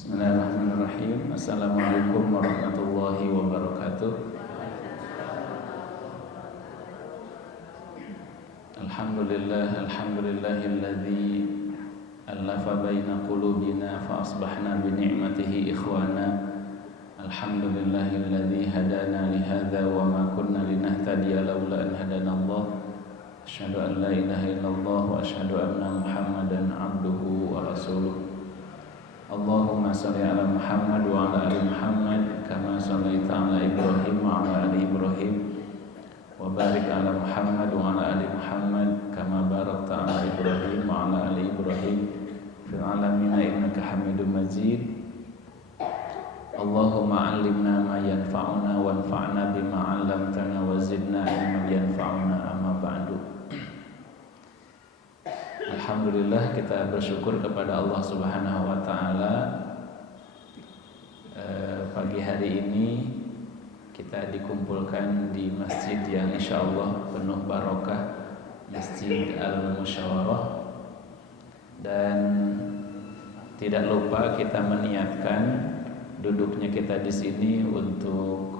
Bismillahirrahmanirrahim. Assalamualaikum warahmatullahi wabarakatuh. Alhamdulillahilladzi alafa baina qulubina fa asbahna bi ni'matihi ikhwana. Alhamdulillahilladzi hadana li hadza wa ma kunna linahtadiya laula an hadana Allah. Asyhadu an la ilaha illallah wa asyhadu anna Muhammadan abduhu wa rasuluh. Allahumma salli ala Muhammad wa ala ali Muhammad kama shallaita ala Ibrahim wa ala ali Ibrahim wa barik ala Muhammad wa ala ali Muhammad kama barakta ala Ibrahim wa ala ali Ibrahim fil alamin innaka Hamidum Majid. Allahumma 'allimna ma yanfa'una wanfa'na bima 'allamtana wa zidna ilman yanfa'una amma ba'du. Alhamdulillah, kita bersyukur kepada Allah Subhanahu wa taala. Pagi hari ini kita dikumpulkan di masjid yang insyaallah penuh barokah, Masjid Al-Musyawarah, dan tidak lupa kita meniatkan duduknya kita di sini untuk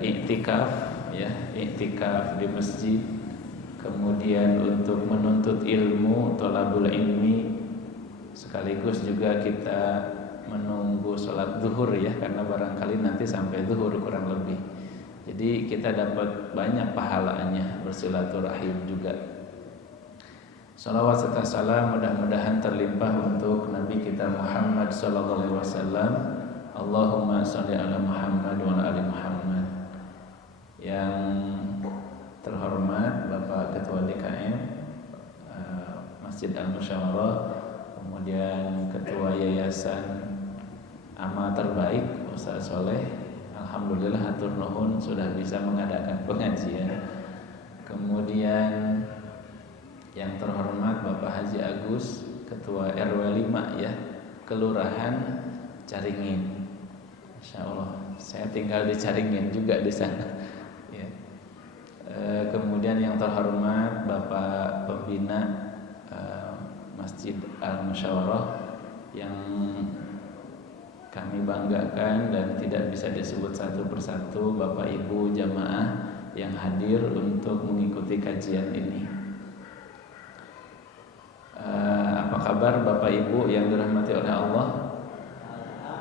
iktikaf, ya, iktikaf di masjid. Kemudian untuk menuntut ilmu, thalabul ilmi, sekaligus juga kita menunggu sholat zuhur, ya, karena barangkali nanti sampai zuhur kurang lebih. Jadi kita dapat banyak pahalanya, bersilaturahim juga. Salawat serta salam mudah-mudahan terlimpah untuk Nabi kita Muhammad sallallahu alaihi wasallam. Allahumma shalli ala Muhammad wa ala ali Muhammad. Yang terhormat Bapak Ketua DKM Masjid Al-Musyawarah, kemudian Ketua Yayasan Amal Terbaik Ustaz Soleh, alhamdulillah hatur nuhun sudah bisa mengadakan pengajian. Kemudian yang terhormat Bapak Haji Agus, Ketua RW 5, ya, Kelurahan Caringin. Insyaallah saya tinggal di Caringin juga di sana. Kemudian yang terhormat Bapak Pembina Masjid Al-Musyawarah yang kami banggakan dan tidak bisa disebut satu persatu, Bapak Ibu jamaah yang hadir untuk mengikuti kajian ini. Apa kabar Bapak Ibu yang dirahmati oleh Allah?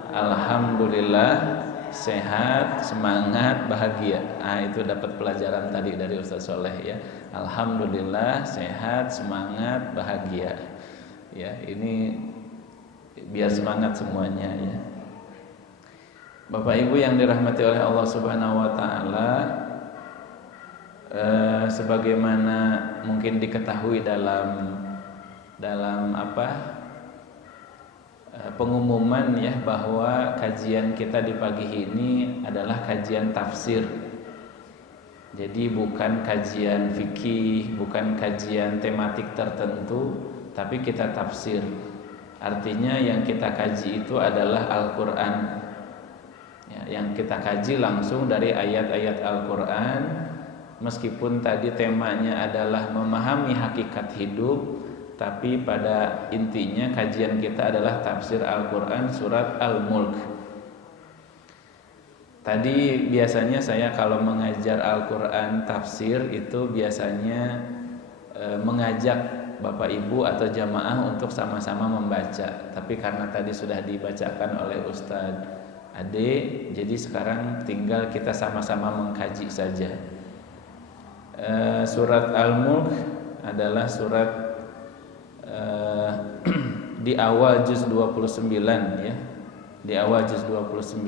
Alhamdulillah, sehat, semangat, bahagia. Itu dapat pelajaran tadi dari Ustaz Soleh, ya. Alhamdulillah, sehat, semangat, bahagia. Ya, ini biar semangat semuanya, ya. Bapak Ibu yang dirahmati oleh Allah Subhanahu wa taala, sebagaimana mungkin diketahui dalam pengumuman, ya, bahwa kajian kita di pagi ini adalah kajian tafsir. Jadi bukan kajian fikih, bukan kajian tematik tertentu, tapi kita tafsir. Artinya yang kita kaji itu adalah Al-Quran, ya, yang kita kaji langsung dari ayat-ayat Al-Quran. Meskipun tadi temanya adalah memahami hakikat hidup, tapi pada intinya kajian kita adalah tafsir Al-Quran surat Al-Mulk. Tadi biasanya saya kalau mengajar Al-Quran tafsir itu biasanya mengajak Bapak Ibu atau jamaah untuk sama-sama membaca. Tapi karena tadi sudah dibacakan oleh Ustadz Ade, jadi sekarang tinggal kita sama-sama mengkaji saja. Surat Al-Mulk adalah surat di awal juz 29, ya. Di awal juz 29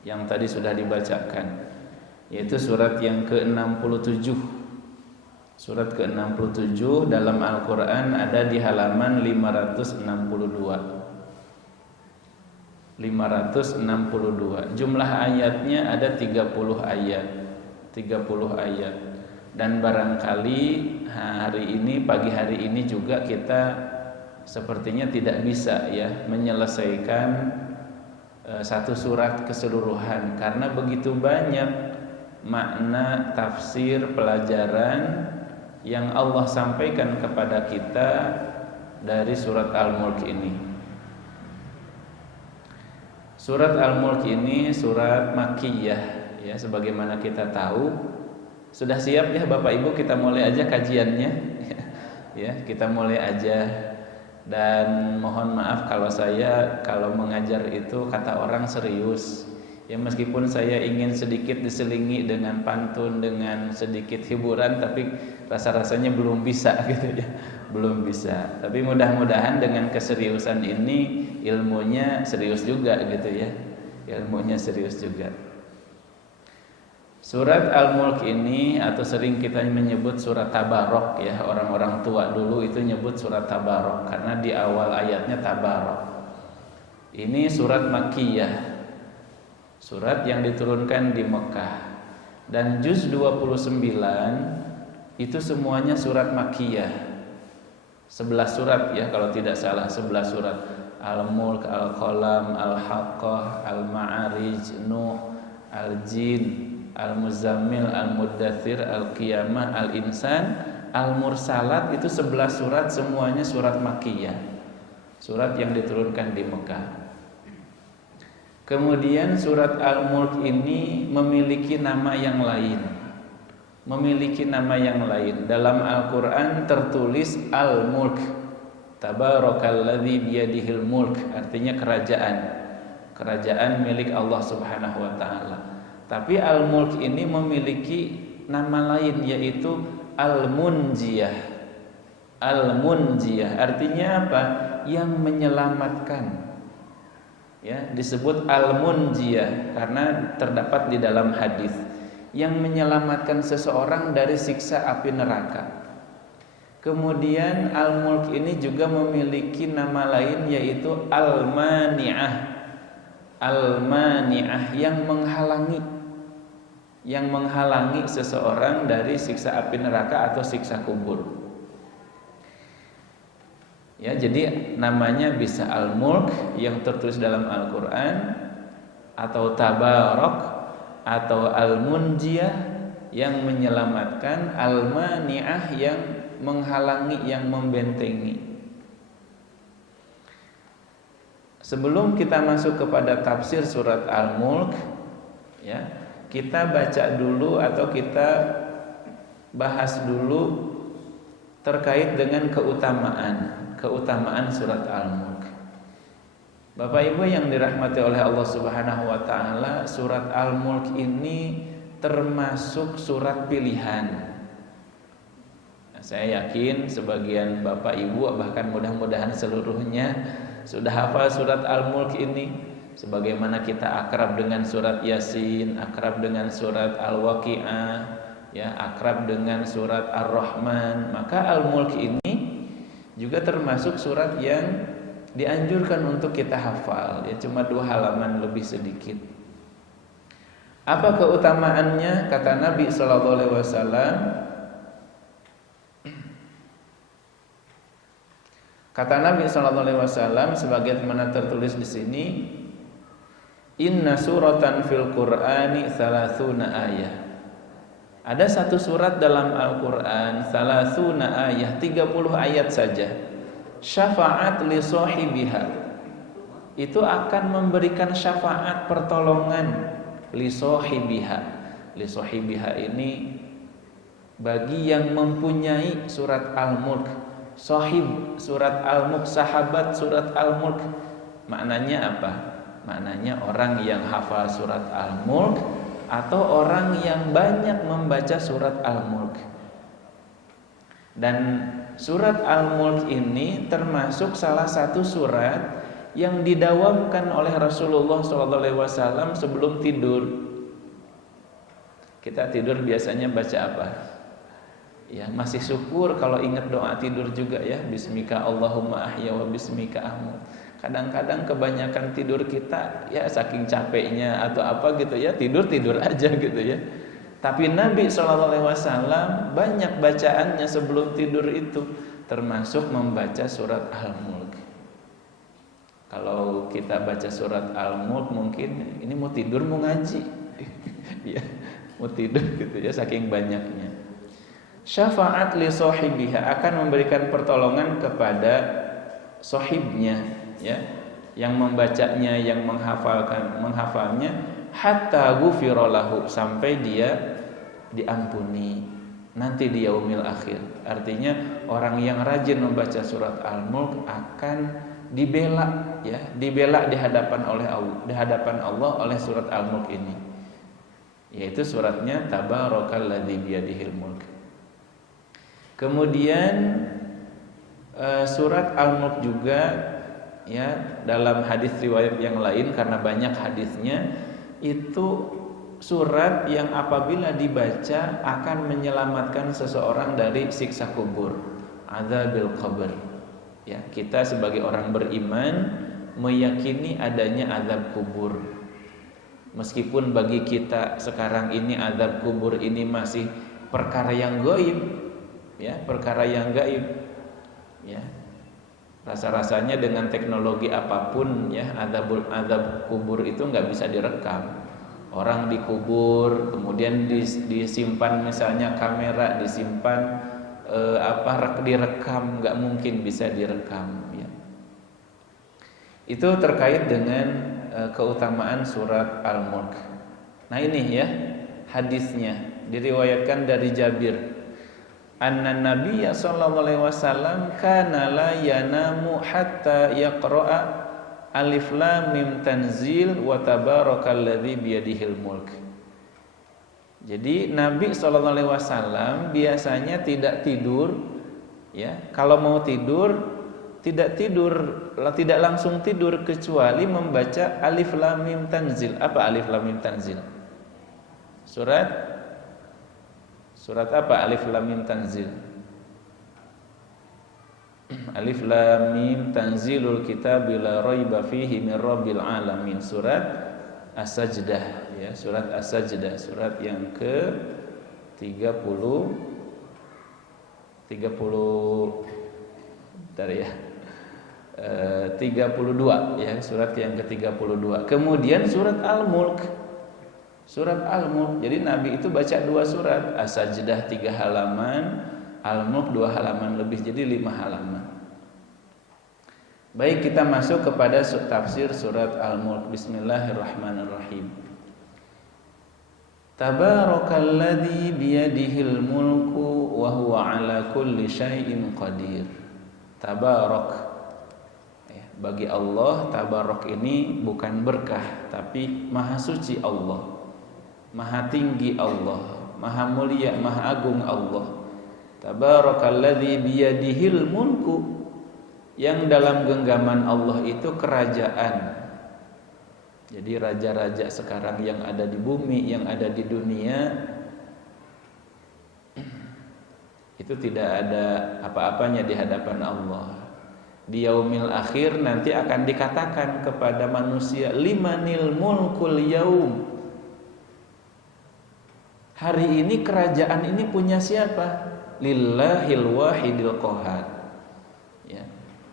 yang tadi sudah dibacakan, yaitu surat yang ke-67. Surat ke-67 dalam Al-Qur'an ada di halaman 562. Jumlah ayatnya ada 30 ayat. 30 ayat. Dan barangkali hari ini, pagi hari ini juga kita sepertinya tidak bisa, ya, menyelesaikan satu surat keseluruhan karena begitu banyak makna, tafsir, pelajaran yang Allah sampaikan kepada kita dari surat Al-Mulk ini. Surat Al-Mulk ini surat Makkiyah ya, sebagaimana kita tahu. Sudah siap ya Bapak Ibu, kita mulai aja kajiannya. Ya, kita mulai aja. Dan mohon maaf kalau mengajar itu kata orang serius. Ya, meskipun saya ingin sedikit diselingi dengan pantun, dengan sedikit hiburan, tapi rasa-rasanya belum bisa gitu ya. Belum bisa. Tapi mudah-mudahan dengan keseriusan ini ilmunya serius juga gitu ya. Ilmunya serius juga. Surat Al-Mulk ini atau sering kita menyebut surat Tabarok ya. Orang-orang tua dulu itu nyebut surat Tabarok karena di awal ayatnya Tabarok. Ini surat Makkiyah. Surat yang diturunkan di Mekah. Dan juz 29 itu semuanya surat Makkiyah. 11 surat ya kalau tidak salah, 11 surat. Al-Mulk, Al-Qalam, Al-Haqqah, Al-Ma'arij, Nuh, Al-Jin, Al-Muzammil, Al-Muddathir, Al-Qiyamah, Al-Insan, Al-Mursalat, itu 11 surat, semuanya surat Makkiyah. Surat yang diturunkan di Mekah. Kemudian surat Al-Mulk ini memiliki nama yang lain. Memiliki nama yang lain. Dalam Al-Quran tertulis Al-Mulk. Tabarakalladzi biyadihil mulk, artinya kerajaan. Kerajaan milik Allah Subhanahu wa taala. Tapi Al-Mulk ini memiliki nama lain, yaitu Al-Munjiyah. Al-Munjiyah artinya apa? Yang menyelamatkan. Ya, disebut Al-Munjiyah karena terdapat di dalam hadis yang menyelamatkan seseorang dari siksa api neraka. Kemudian Al-Mulk ini juga memiliki nama lain, yaitu Al-Mani'ah. Al-Mani'ah yang menghalangi, yang menghalangi seseorang dari siksa api neraka atau siksa kubur. Ya, jadi namanya bisa Al-Mulk yang tertulis dalam Al-Quran, atau Tabarok, atau Al-Munjiyah yang menyelamatkan, Al-Mani'ah yang menghalangi, yang membentengi. Sebelum kita masuk kepada tafsir surat Al-Mulk, ya, kita baca dulu atau kita bahas dulu terkait dengan keutamaan surat Al-Mulk. Bapak Ibu yang dirahmati oleh Allah Subhanahu wa taala, surat Al-Mulk ini termasuk surat pilihan. Saya yakin sebagian Bapak Ibu, bahkan mudah-mudahan seluruhnya sudah hafal surat Al-Mulk ini. Sebagaimana kita akrab dengan surat Yasin, akrab dengan surat Al-Waqi'ah, ya, akrab dengan surat Ar-Rahman, maka Al-Mulk ini juga termasuk surat yang dianjurkan untuk kita hafal. Ya, cuma 2 halaman lebih sedikit. Apa keutamaannya? Kata Nabi sallallahu alaihi wasallam, sebagaimana tertulis di sini, inna suratan fil Qur'ani 30 ayah. Ada satu surat dalam Al-Quran 30 ayah, 30 ayat saja. Syafa'at li sahibiha, itu akan memberikan syafaat pertolongan li sahibiha. Li sahibiha ini bagi yang mempunyai surat Al-Mulk. Sahib surat Al-Mulk, sahabat surat Al-Mulk. Maknanya apa? Maknanya orang yang hafal surat Al-Mulk atau orang yang banyak membaca surat Al-Mulk. Dan surat Al-Mulk ini termasuk salah satu surat yang didawamkan oleh Rasulullah SAW sebelum tidur. Kita tidur biasanya baca apa? Ya, masih syukur kalau ingat doa tidur juga ya, bismika Allahumma ahya wa bismika amut. Kadang-kadang kebanyakan tidur kita ya saking capeknya atau apa gitu ya, tidur aja gitu ya. Tapi Nabi SAW banyak bacaannya sebelum tidur itu, termasuk membaca surat Al-Mulk. Kalau kita baca surat Al-Mulk mungkin ini mau tidur mau ngaji. Ya, mau tidur gitu ya saking banyaknya. Syafa'at li sahibiha, akan memberikan pertolongan kepada sahibnya, ya, yang membacanya, yang menghafalnya, hatta ghufira lahu, sampai dia diampuni nanti di yaumil akhir. Artinya orang yang rajin membaca surat Al-Mulk akan dibela, ya, dibela di hadapan Allah oleh surat Al-Mulk ini, yaitu suratnya Tabarakalladzi biyadihil mulk. Kemudian surat Al-Mulk juga, ya, dalam hadis riwayat yang lain, karena banyak hadisnya, itu surat yang apabila dibaca akan menyelamatkan seseorang dari siksa kubur, adzabil qabr. Ya, kita sebagai orang beriman meyakini adanya azab kubur. Meskipun bagi kita sekarang ini azab kubur ini masih perkara yang gaib, ya, perkara yang gaib. Ya. Rasa-rasanya dengan teknologi apapun, ya, azab kubur itu nggak bisa direkam. Orang dikubur, kemudian disimpan misalnya kamera, disimpan direkam, nggak mungkin bisa direkam. Ya. Itu terkait dengan keutamaan surat Al-Mulk. Nah ini, ya, hadisnya diriwayatkan dari Jabir. Anna Nabiyya sallallahu alaihi wasallam kana la yanamu hatta yaqra'a Alif Lam Mim Tanzil wa Tabarakalladzi biyadihil mulk. Jadi Nabi SAW biasanya tidak tidur, ya. Kalau mau tidur tidak langsung tidur kecuali membaca Alif Lam Mim Tanzil. Apa Alif Lam Mim Tanzil? Surat apa Alif Lam Mim Tanzil? Alif Lam Mim Tanzilul Kitabi la raiba fihi min rabbil alamin. Surat As-Sajdah, ya, surat As-Sajdah, surat yang ke 32, ya, surat yang ke-32. Kemudian surat Al-Mulk. Surat Al-Mulk. Jadi Nabi itu baca 2 surat, As-Sajdah 3 halaman, Al-Mulk 2 halaman lebih, jadi 5 halaman. Baik, kita masuk kepada tafsir surat Al-Mulk. Bismillahirrahmanirrahim. Tabarakalladzi biyadihil mulku wa huwa ala kulli syai'in qadir. Tabarak, ya, bagi Allah tabarak ini bukan berkah, tapi maha suci Allah, maha tinggi Allah, maha mulia, maha agung Allah. Tabarakalladzi biyadihil mulku, yang dalam genggaman Allah itu kerajaan. Jadi raja-raja sekarang yang ada di bumi, yang ada di dunia, itu tidak ada apa-apanya di hadapan Allah. Di yaumil akhir nanti akan dikatakan kepada manusia, limanil mulkul yaum. Hari ini kerajaan ini punya siapa? Lillahil wahidil qahar. Ya,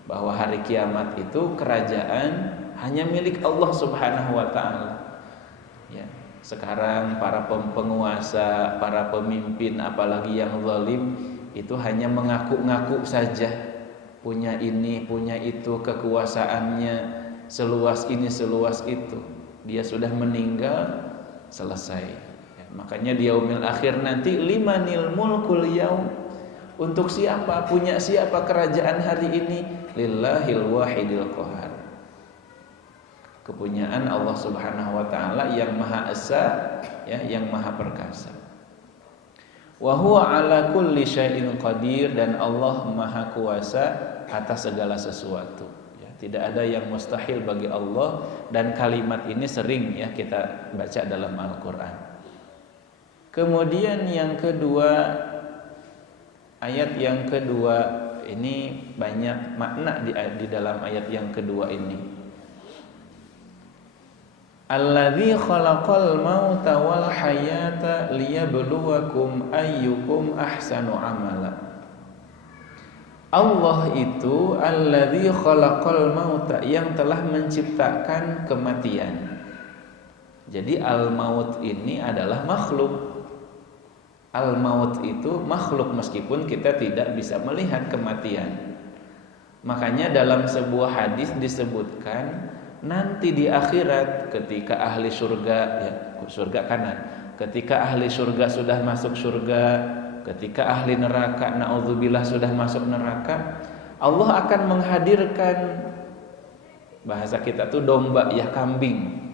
bahwa hari kiamat itu kerajaan hanya milik Allah Subhanahu wa taala. Ya, sekarang para penguasa, para pemimpin, apalagi yang zalim, itu hanya mengaku-ngaku saja punya ini, punya itu, kekuasaannya seluas ini, seluas itu. Dia sudah meninggal, selesai. Makanya di yaumil akhir nanti limanil mulkul yaum, untuk siapa, punya siapa kerajaan hari ini? Lillahil wahidil qahar. Kepunyaan Allah Subhanahu wa taala yang Maha Esa, ya, yang Maha Perkasa. Wa huwa ala kulli syai'in qadir, dan Allah Maha Kuasa atas segala sesuatu. Ya, tidak ada yang mustahil bagi Allah, dan kalimat ini sering, ya, kita baca dalam Al-Qur'an. Kemudian yang kedua, ayat yang kedua ini banyak makna di dalam ayat yang kedua ini. Alladzi khalaqal mauta wal hayata liyabluwakum ayyukum ahsanu amala. Allah itu alladzi khalaqal mauta, yang telah menciptakan kematian. Jadi al-maut ini adalah makhluk. Al-maut itu makhluk, meskipun kita tidak bisa melihat kematian. Makanya dalam sebuah hadis disebutkan nanti di akhirat ketika ahli surga, ya surga kanan, ketika ahli surga sudah masuk surga, ketika ahli neraka naudzubillah sudah masuk neraka, Allah akan menghadirkan, bahasa kita tuh domba, ya kambing.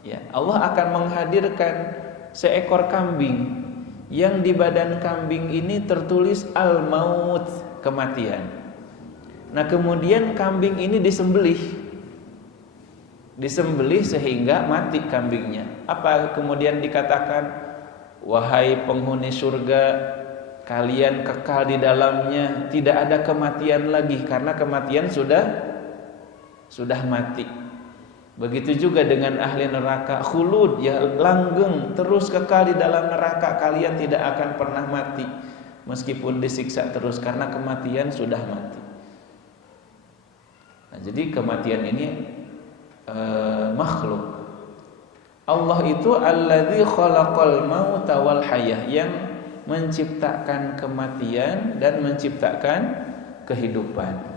Ya, Allah akan menghadirkan seekor kambing yang di badan kambing ini tertulis al-maut, kematian. Nah, kemudian kambing ini disembelih sehingga mati kambingnya. Apa kemudian dikatakan? Wahai penghuni surga, kalian kekal di dalamnya, tidak ada kematian lagi karena kematian sudah mati. Begitu juga dengan ahli neraka, khulud, ya langgeng, terus kekal di dalam neraka, kalian tidak akan pernah mati meskipun disiksa terus karena kematian sudah mati. Nah, jadi kematian ini makhluk. Allah itu alladzi khalaqal mauta wal hayah, yang menciptakan kematian dan menciptakan kehidupan.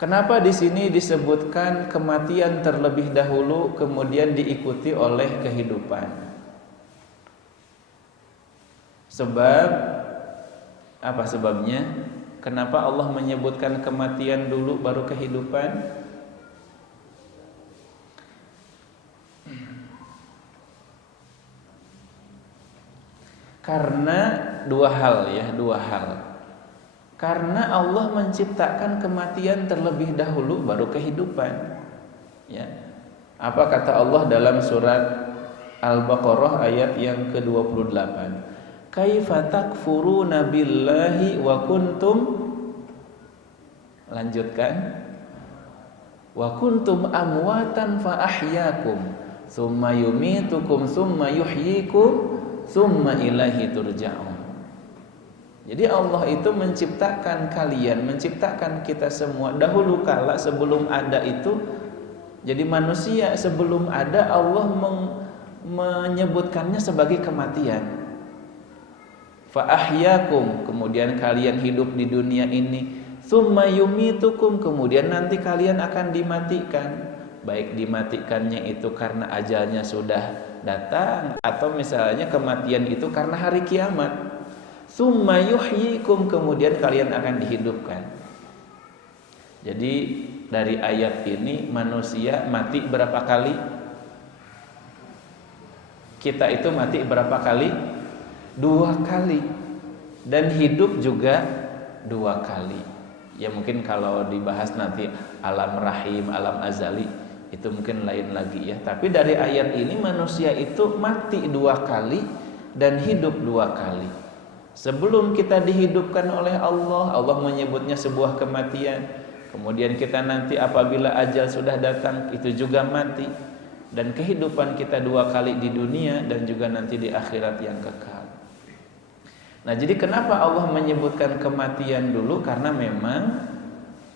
Kenapa di sini disebutkan kematian terlebih dahulu kemudian diikuti oleh kehidupan? Sebab apa sebabnya? Kenapa Allah menyebutkan kematian dulu baru kehidupan? Karena dua hal. Karena Allah menciptakan kematian terlebih dahulu baru kehidupan. Ya. Apa kata Allah dalam surat Al-Baqarah ayat yang ke-28? Kaifa takfuruna billahi wa kuntum, lanjutkan, wa kuntum amwatan fa ahyakum tsumma yumitukum tsumma yuhyikum tsumma ilaihi turja'un. Jadi Allah itu menciptakan kalian, menciptakan kita semua dahulu kala sebelum ada itu. Jadi manusia sebelum ada Allah menyebutkannya sebagai kematian. Fa ahyakum, kemudian kalian hidup di dunia ini. Tsumma yumitukum, kemudian nanti kalian akan dimatikan. Baik dimatikannya itu karena ajalnya sudah datang, atau misalnya kematian itu karena hari kiamat. Tsumma yuhyikum, kemudian kalian akan dihidupkan. Jadi dari ayat ini manusia mati berapa kali? Kita itu mati berapa kali? 2 kali. Dan hidup juga 2 kali. Ya mungkin kalau dibahas nanti alam rahim, alam azali, itu mungkin lain lagi ya. Tapi dari ayat ini manusia itu mati 2 kali dan hidup 2 kali. Sebelum kita dihidupkan oleh Allah, Allah menyebutnya sebuah kematian. Kemudian kita nanti apabila ajal sudah datang, itu juga mati. Dan kehidupan kita 2 kali di dunia dan juga nanti di akhirat yang kekal. Nah, jadi kenapa Allah menyebutkan kematian dulu? Karena memang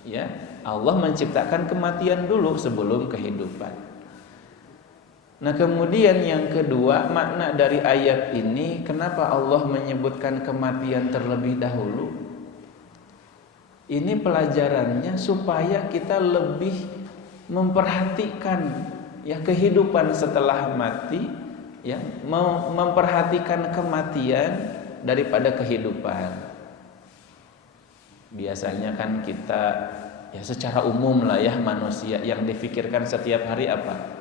ya Allah menciptakan kematian dulu sebelum kehidupan. Nah, kemudian yang kedua, makna dari ayat ini, kenapa Allah menyebutkan kematian terlebih dahulu? Ini pelajarannya supaya kita lebih memperhatikan ya kehidupan setelah mati, ya, memperhatikan kematian daripada kehidupan. Biasanya kan kita ya secara umum lah ya, manusia yang difikirkan setiap hari apa?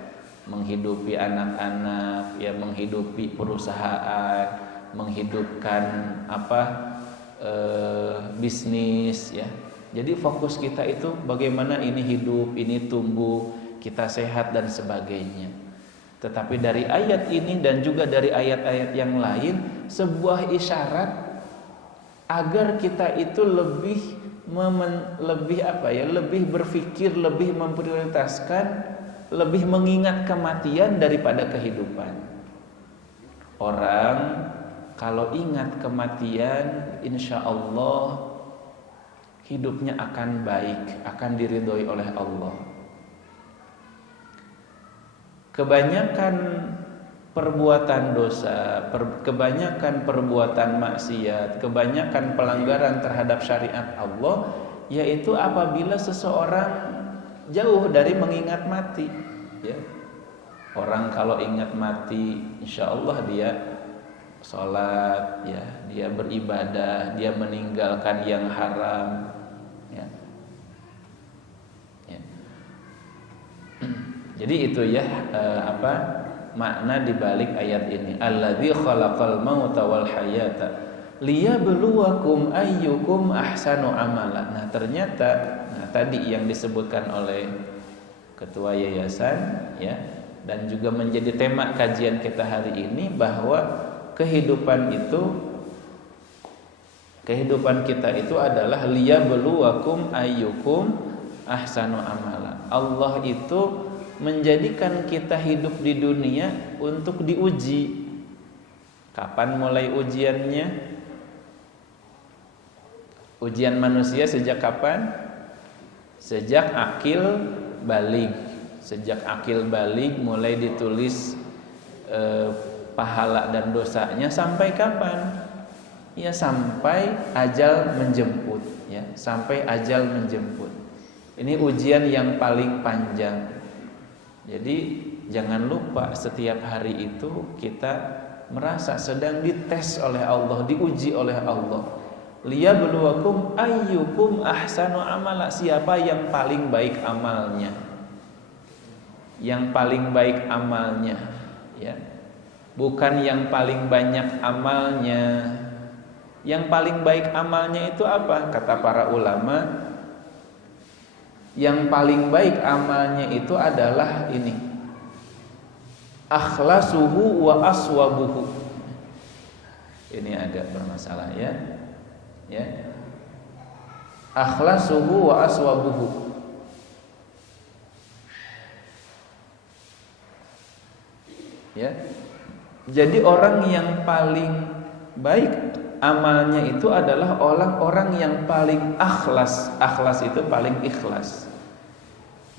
Menghidupi anak-anak, ya menghidupi perusahaan, menghidupkan bisnis ya. Jadi fokus kita itu bagaimana ini hidup, ini tumbuh, kita sehat dan sebagainya. Tetapi dari ayat ini dan juga dari ayat-ayat yang lain, sebuah isyarat agar kita itu lebih berpikir, lebih memprioritaskan, lebih mengingat kematian daripada kehidupan. Orang kalau ingat kematian, insya Allah hidupnya akan baik, akan diridhoi oleh Allah. Kebanyakan perbuatan dosa, kebanyakan perbuatan maksiat, kebanyakan pelanggaran terhadap syariat Allah, yaitu apabila seseorang jauh dari mengingat mati, ya. Orang kalau ingat mati, insya Allah dia sholat, ya, dia beribadah, dia meninggalkan yang haram, ya. Ya. Jadi itu ya makna dibalik ayat ini. Alladzi khalaqal mauta wal hayata liyabluwakum ayyukum ahsanu amala. Nah, ternyata tadi yang disebutkan oleh ketua yayasan, ya, dan juga menjadi tema kajian kita hari ini, bahwa kehidupan kita itu adalah liyabluwakum ayyukum ahsanu amala. Allah itu menjadikan kita hidup di dunia untuk diuji. Kapan mulai ujiannya? Ujian manusia sejak kapan? Sejak akil baligh. Sejak akil baligh mulai ditulis pahala dan dosanya sampai kapan? Ya, sampai ajal menjemput, ya, sampai ajal menjemput. Ini ujian yang paling panjang. Jadi jangan lupa setiap hari itu kita merasa sedang dites oleh Allah, diuji oleh Allah. Liyabluwakum ayyukum ahsanu amala. Siapa yang paling baik amalnya? Yang paling baik amalnya, ya. Bukan yang paling banyak amalnya. Yang paling baik amalnya itu apa? Kata para ulama, yang paling baik amalnya itu adalah ini: akhlasuhu wa aswabuhu. Ini agak bermasalah, ya. Ya. Akhlasuhu wa aswabuhu. Ya. Jadi orang yang paling baik amalnya itu adalah orang-orang yang paling akhlas. Akhlas itu paling ikhlas.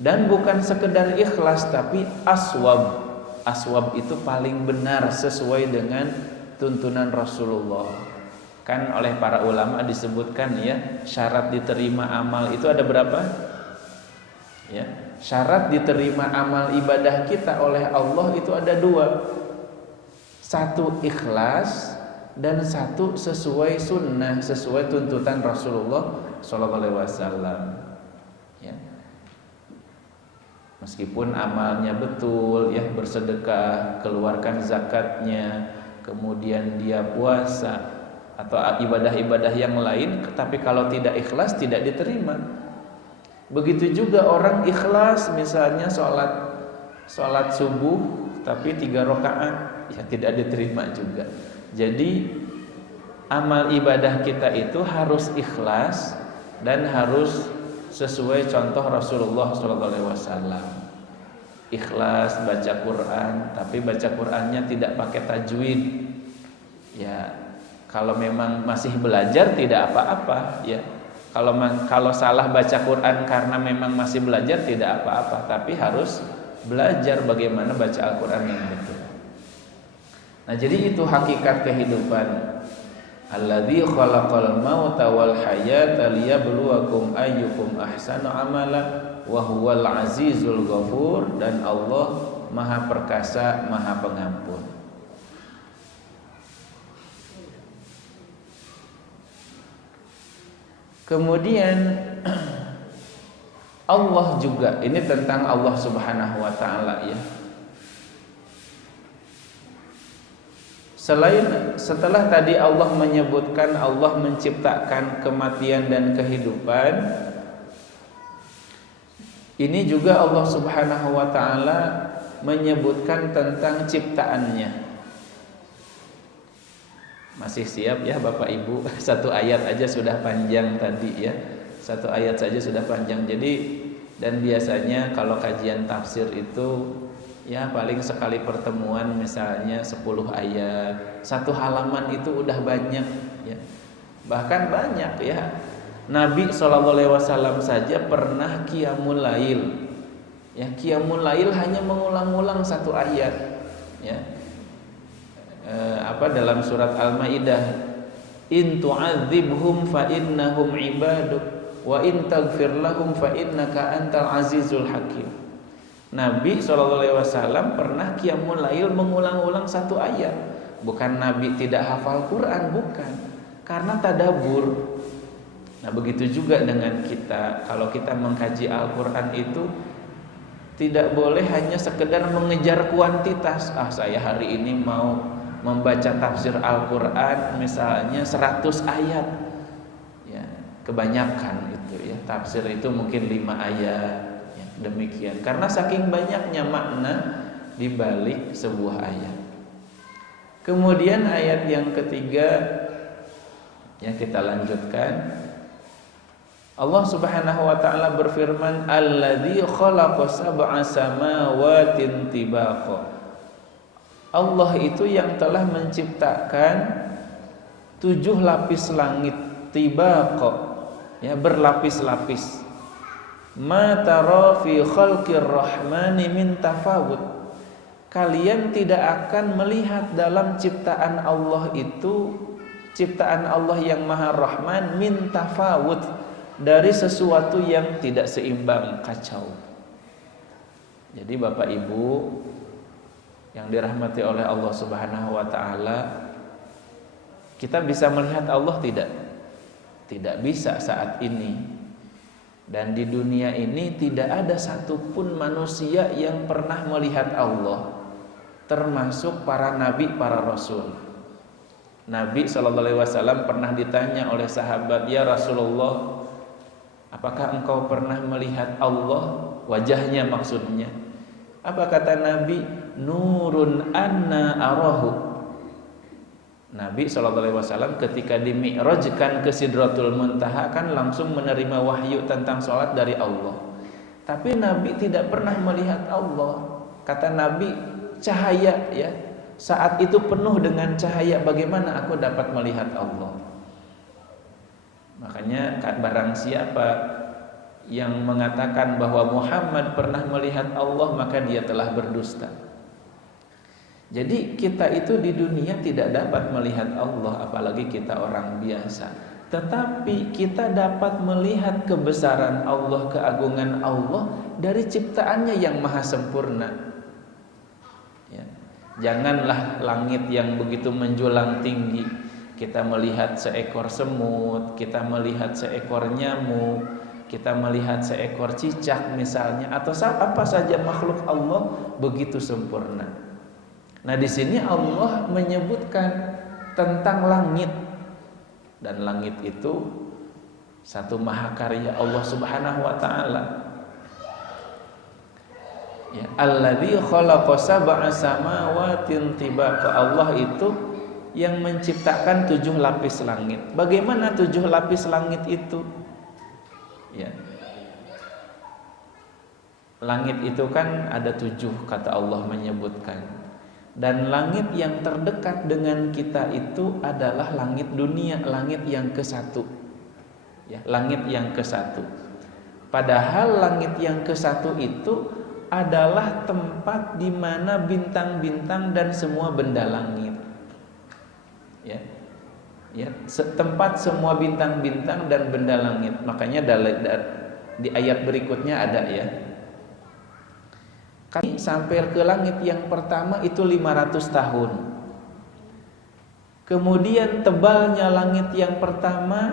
Dan bukan sekedar ikhlas, tapi aswab. Aswab itu paling benar sesuai dengan tuntunan Rasulullah. Kan oleh para ulama disebutkan, ya, syarat diterima amal itu ada berapa? Ya, syarat diterima amal ibadah kita oleh Allah itu ada dua. Satu ikhlas, dan satu sesuai sunnah, sesuai tuntutan Rasulullah SAW. Ya. Meskipun amalnya betul, ya, bersedekah, keluarkan zakatnya, kemudian dia puasa atau ibadah-ibadah yang lain, tapi kalau tidak ikhlas tidak diterima. Begitu juga orang ikhlas, misalnya sholat subuh tapi 3 rakaat, ya, tidak diterima juga. Jadi amal ibadah kita itu harus ikhlas dan harus sesuai contoh Rasulullah SAW. Ikhlas baca Quran, tapi baca Qurannya tidak pakai tajwid. Ya, kalau memang masih belajar tidak apa-apa, ya. Kalau salah baca Quran karena memang masih belajar tidak apa-apa, tapi harus belajar bagaimana baca Al-Quran yang betul. Nah, jadi itu hakikat kehidupan. Alladzi khalaqal mauta wal hayata liyabluwakum ayyukum ahsanu amala wa huwal azizul ghafur. Dan Allah Maha Perkasa, Maha Pengampun. Kemudian Allah juga, ini tentang Allah Subhanahu wa taala, ya. Setelah tadi Allah menyebutkan Allah menciptakan kematian dan kehidupan, ini juga Allah Subhanahu wa taala menyebutkan tentang ciptaannya. Masih siap, ya, Bapak Ibu? Satu ayat aja sudah panjang tadi, ya. Satu ayat saja sudah panjang. Jadi, dan biasanya kalau kajian tafsir itu, ya, paling sekali pertemuan misalnya 10 ayat. Satu halaman itu udah banyak, ya. Bahkan banyak, ya. Nabi SAW saja pernah qiyamul lail. Ya, qiyamul lail hanya mengulang-ulang satu ayat, ya. Dalam surat Al-Maidah, in tu'adzibhum fa innahum ibaduk wa in taghfir lahum fa innaka antal azizul hakim. Nabi SAW pernah qiyamul lail mengulang-ulang satu ayat. Bukan Nabi tidak hafal Quran, bukan, karena tadabbur. Nah begitu juga dengan kita. Kalau kita mengkaji Al-Quran itu tidak boleh hanya sekedar mengejar kuantitas. Saya hari ini mau membaca tafsir Al-Quran misalnya 100 ayat ya, kebanyakan itu ya. Tafsir itu mungkin 5 ayat ya, demikian. Karena saking banyaknya makna di balik sebuah ayat. Kemudian ayat yang ketiga yang kita lanjutkan, Allah Subhanahu wa taala berfirman, "Alladzi khalaqa sab'a samawatin tibaqa." Allah itu yang telah menciptakan 7 lapis langit tibaqa, ya, berlapis-lapis. Ma tara fi khalqir rahmani min tafawut. Kalian tidak akan melihat dalam ciptaan Allah itu, ciptaan Allah yang Maha Rahman, min tafawut, dari sesuatu yang tidak seimbang, kacau. Jadi Bapak Ibu yang dirahmati oleh Allah Subhanahu wa taala, kita bisa melihat Allah tidak? Tidak bisa saat ini. Dan di dunia ini tidak ada satupun manusia yang pernah melihat Allah, termasuk para nabi, para rasul. Nabi SAW pernah ditanya oleh sahabat, "Ya Rasulullah, apakah engkau pernah melihat Allah?" Wajahnya maksudnya. Apa kata Nabi? "Nurun anna arahu." Nabi SAW ketika dimi'rajkan ke Sidratul Muntaha kan langsung menerima wahyu tentang sholat dari Allah. Tapi Nabi tidak pernah melihat Allah. Kata Nabi, cahaya ya, saat itu penuh dengan cahaya, bagaimana aku dapat melihat Allah? Makanya barang siapa yang mengatakan bahwa Muhammad pernah melihat Allah, maka dia telah berdusta. Jadi kita itu di dunia tidak dapat melihat Allah, apalagi kita orang biasa. Tetapi kita dapat melihat kebesaran Allah, keagungan Allah dari ciptaannya yang maha sempurna. Ya. Janganlah langit yang begitu menjulang tinggi, kita melihat seekor semut, kita melihat seekor nyamuk, kita melihat seekor cicak misalnya, atau apa saja makhluk Allah begitu sempurna. Nah di sini Allah menyebutkan tentang langit, dan langit itu satu mahakarya Allah Subhanahu wa taala. Ya, alladzi khalaqa sab'a samawatin tibaqa. Allah itu yang menciptakan 7 lapis langit. Bagaimana 7 lapis langit itu? Ya. Langit itu kan ada 7, kata Allah menyebutkan. Dan langit yang terdekat dengan kita itu adalah langit dunia, langit yang ke-1. Ya, langit yang ke-1. Padahal langit yang ke-1 itu adalah tempat di mana bintang-bintang dan semua benda langit. Ya. Ya, tempat semua bintang-bintang dan benda langit. Makanya di ayat berikutnya ada ya. Kami sampai ke langit yang pertama itu 500 tahun. Kemudian tebalnya langit yang pertama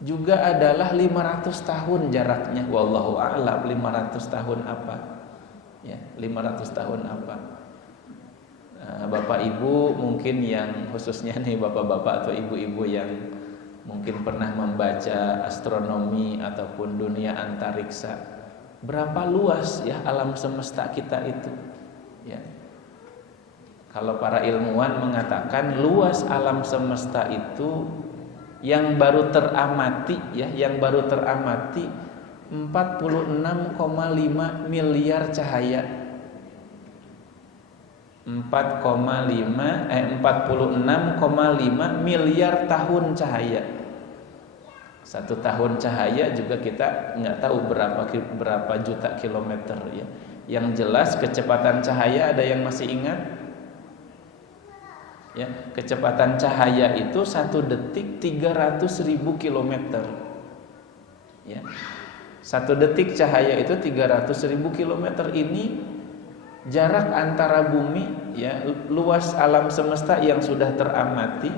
juga adalah 500 tahun jaraknya. Wallahu a'lam 500 tahun apa? Ya, 500 tahun apa? Bapak Ibu mungkin yang khususnya nih bapak-bapak atau ibu-ibu yang mungkin pernah membaca astronomi ataupun dunia antariksa, berapa luas ya alam semesta kita itu ya. Kalau para ilmuwan mengatakan luas alam semesta itu yang baru teramati ya, yang baru teramati 46,5 miliar cahaya. 46,5 miliar tahun cahaya. 1 tahun cahaya juga kita nggak tahu berapa juta kilometer ya. Yang jelas kecepatan cahaya, ada yang masih ingat? Ya, kecepatan cahaya itu 1 detik 300.000 kilometer. ya. 1 detik cahaya itu 300.000 kilometer. Ini jarak antara bumi, ya, luas alam semesta yang sudah teramati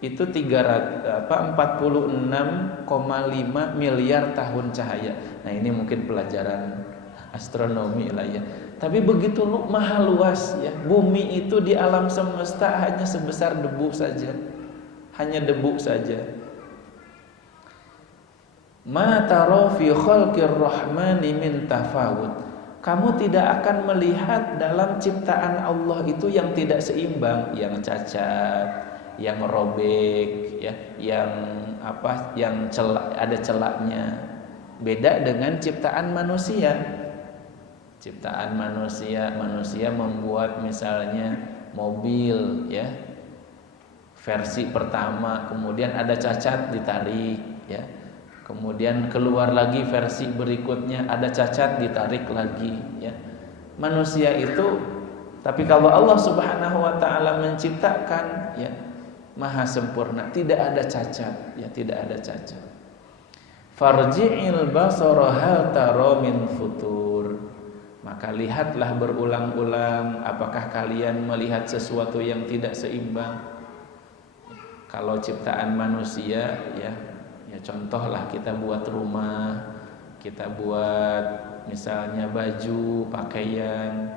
itu 46,5 miliar tahun cahaya. Nah, ini mungkin pelajaran astronomi lah ya. Tapi begitu maha luas ya. Bumi itu di alam semesta hanya sebesar debu saja. Hanya debu saja. Ma tara fi khalqir rahmani min tafawut. Kamu tidak akan melihat dalam ciptaan Allah itu yang tidak seimbang, yang cacat, yang robek, ya, yang ada celaknya. Beda dengan ciptaan manusia. Ciptaan manusia membuat misalnya mobil, ya, versi pertama, kemudian ada cacat ditarik, ya. Kemudian keluar lagi versi berikutnya, ada cacat ditarik lagi, ya. Manusia itu, tapi kalau Allah Subhanahu wa taala menciptakan, ya, maha sempurna, tidak ada cacat, ya, tidak ada cacat. Farji'il basara hal tara min futur. Maka lihatlah berulang-ulang, apakah kalian melihat sesuatu yang tidak seimbang? Kalau ciptaan manusia, ya contohlah kita buat rumah, kita buat misalnya baju, pakaian,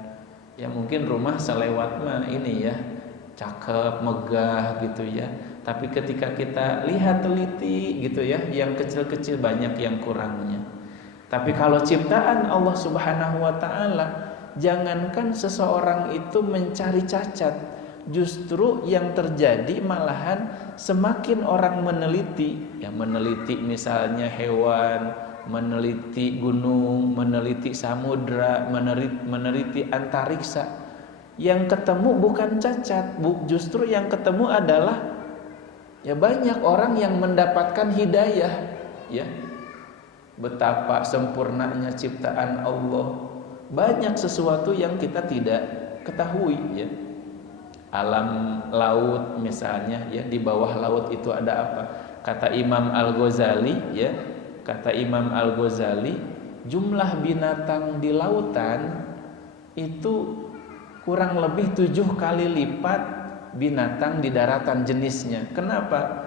ya mungkin rumah selewat mah ini ya, cakep, megah gitu ya. Tapi ketika kita lihat teliti gitu ya, yang kecil-kecil banyak yang kurangnya. Tapi kalau ciptaan Allah Subhanahu wa taala, jangankan seseorang itu mencari cacat, justru yang terjadi malahan semakin orang meneliti, ya meneliti misalnya hewan, meneliti gunung, meneliti samudra, meneliti antariksa, yang ketemu bukan cacat, justru yang ketemu adalah ya banyak orang yang mendapatkan hidayah, ya. Betapa sempurnanya ciptaan Allah. Banyak sesuatu yang kita tidak ketahui, ya. Alam laut misalnya, ya, di bawah laut itu ada apa? Kata Imam Al-Ghazali, ya, kata Imam Al-Ghazali, jumlah binatang di lautan itu kurang lebih 7 kali lipat binatang di daratan jenisnya. Kenapa?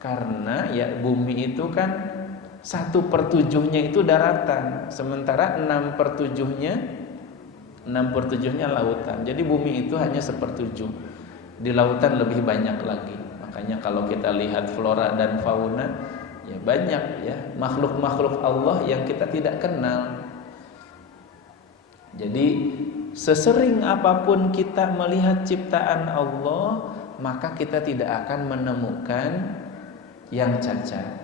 Karena ya bumi itu kan 1/7-nya itu daratan, sementara 6/7-nya lautan. Jadi bumi itu hanya 1/7. Di lautan lebih banyak lagi. Makanya kalau kita lihat flora dan fauna, ya banyak ya makhluk-makhluk Allah yang kita tidak kenal. Jadi sesering apapun kita melihat ciptaan Allah, maka kita tidak akan menemukan yang cacat.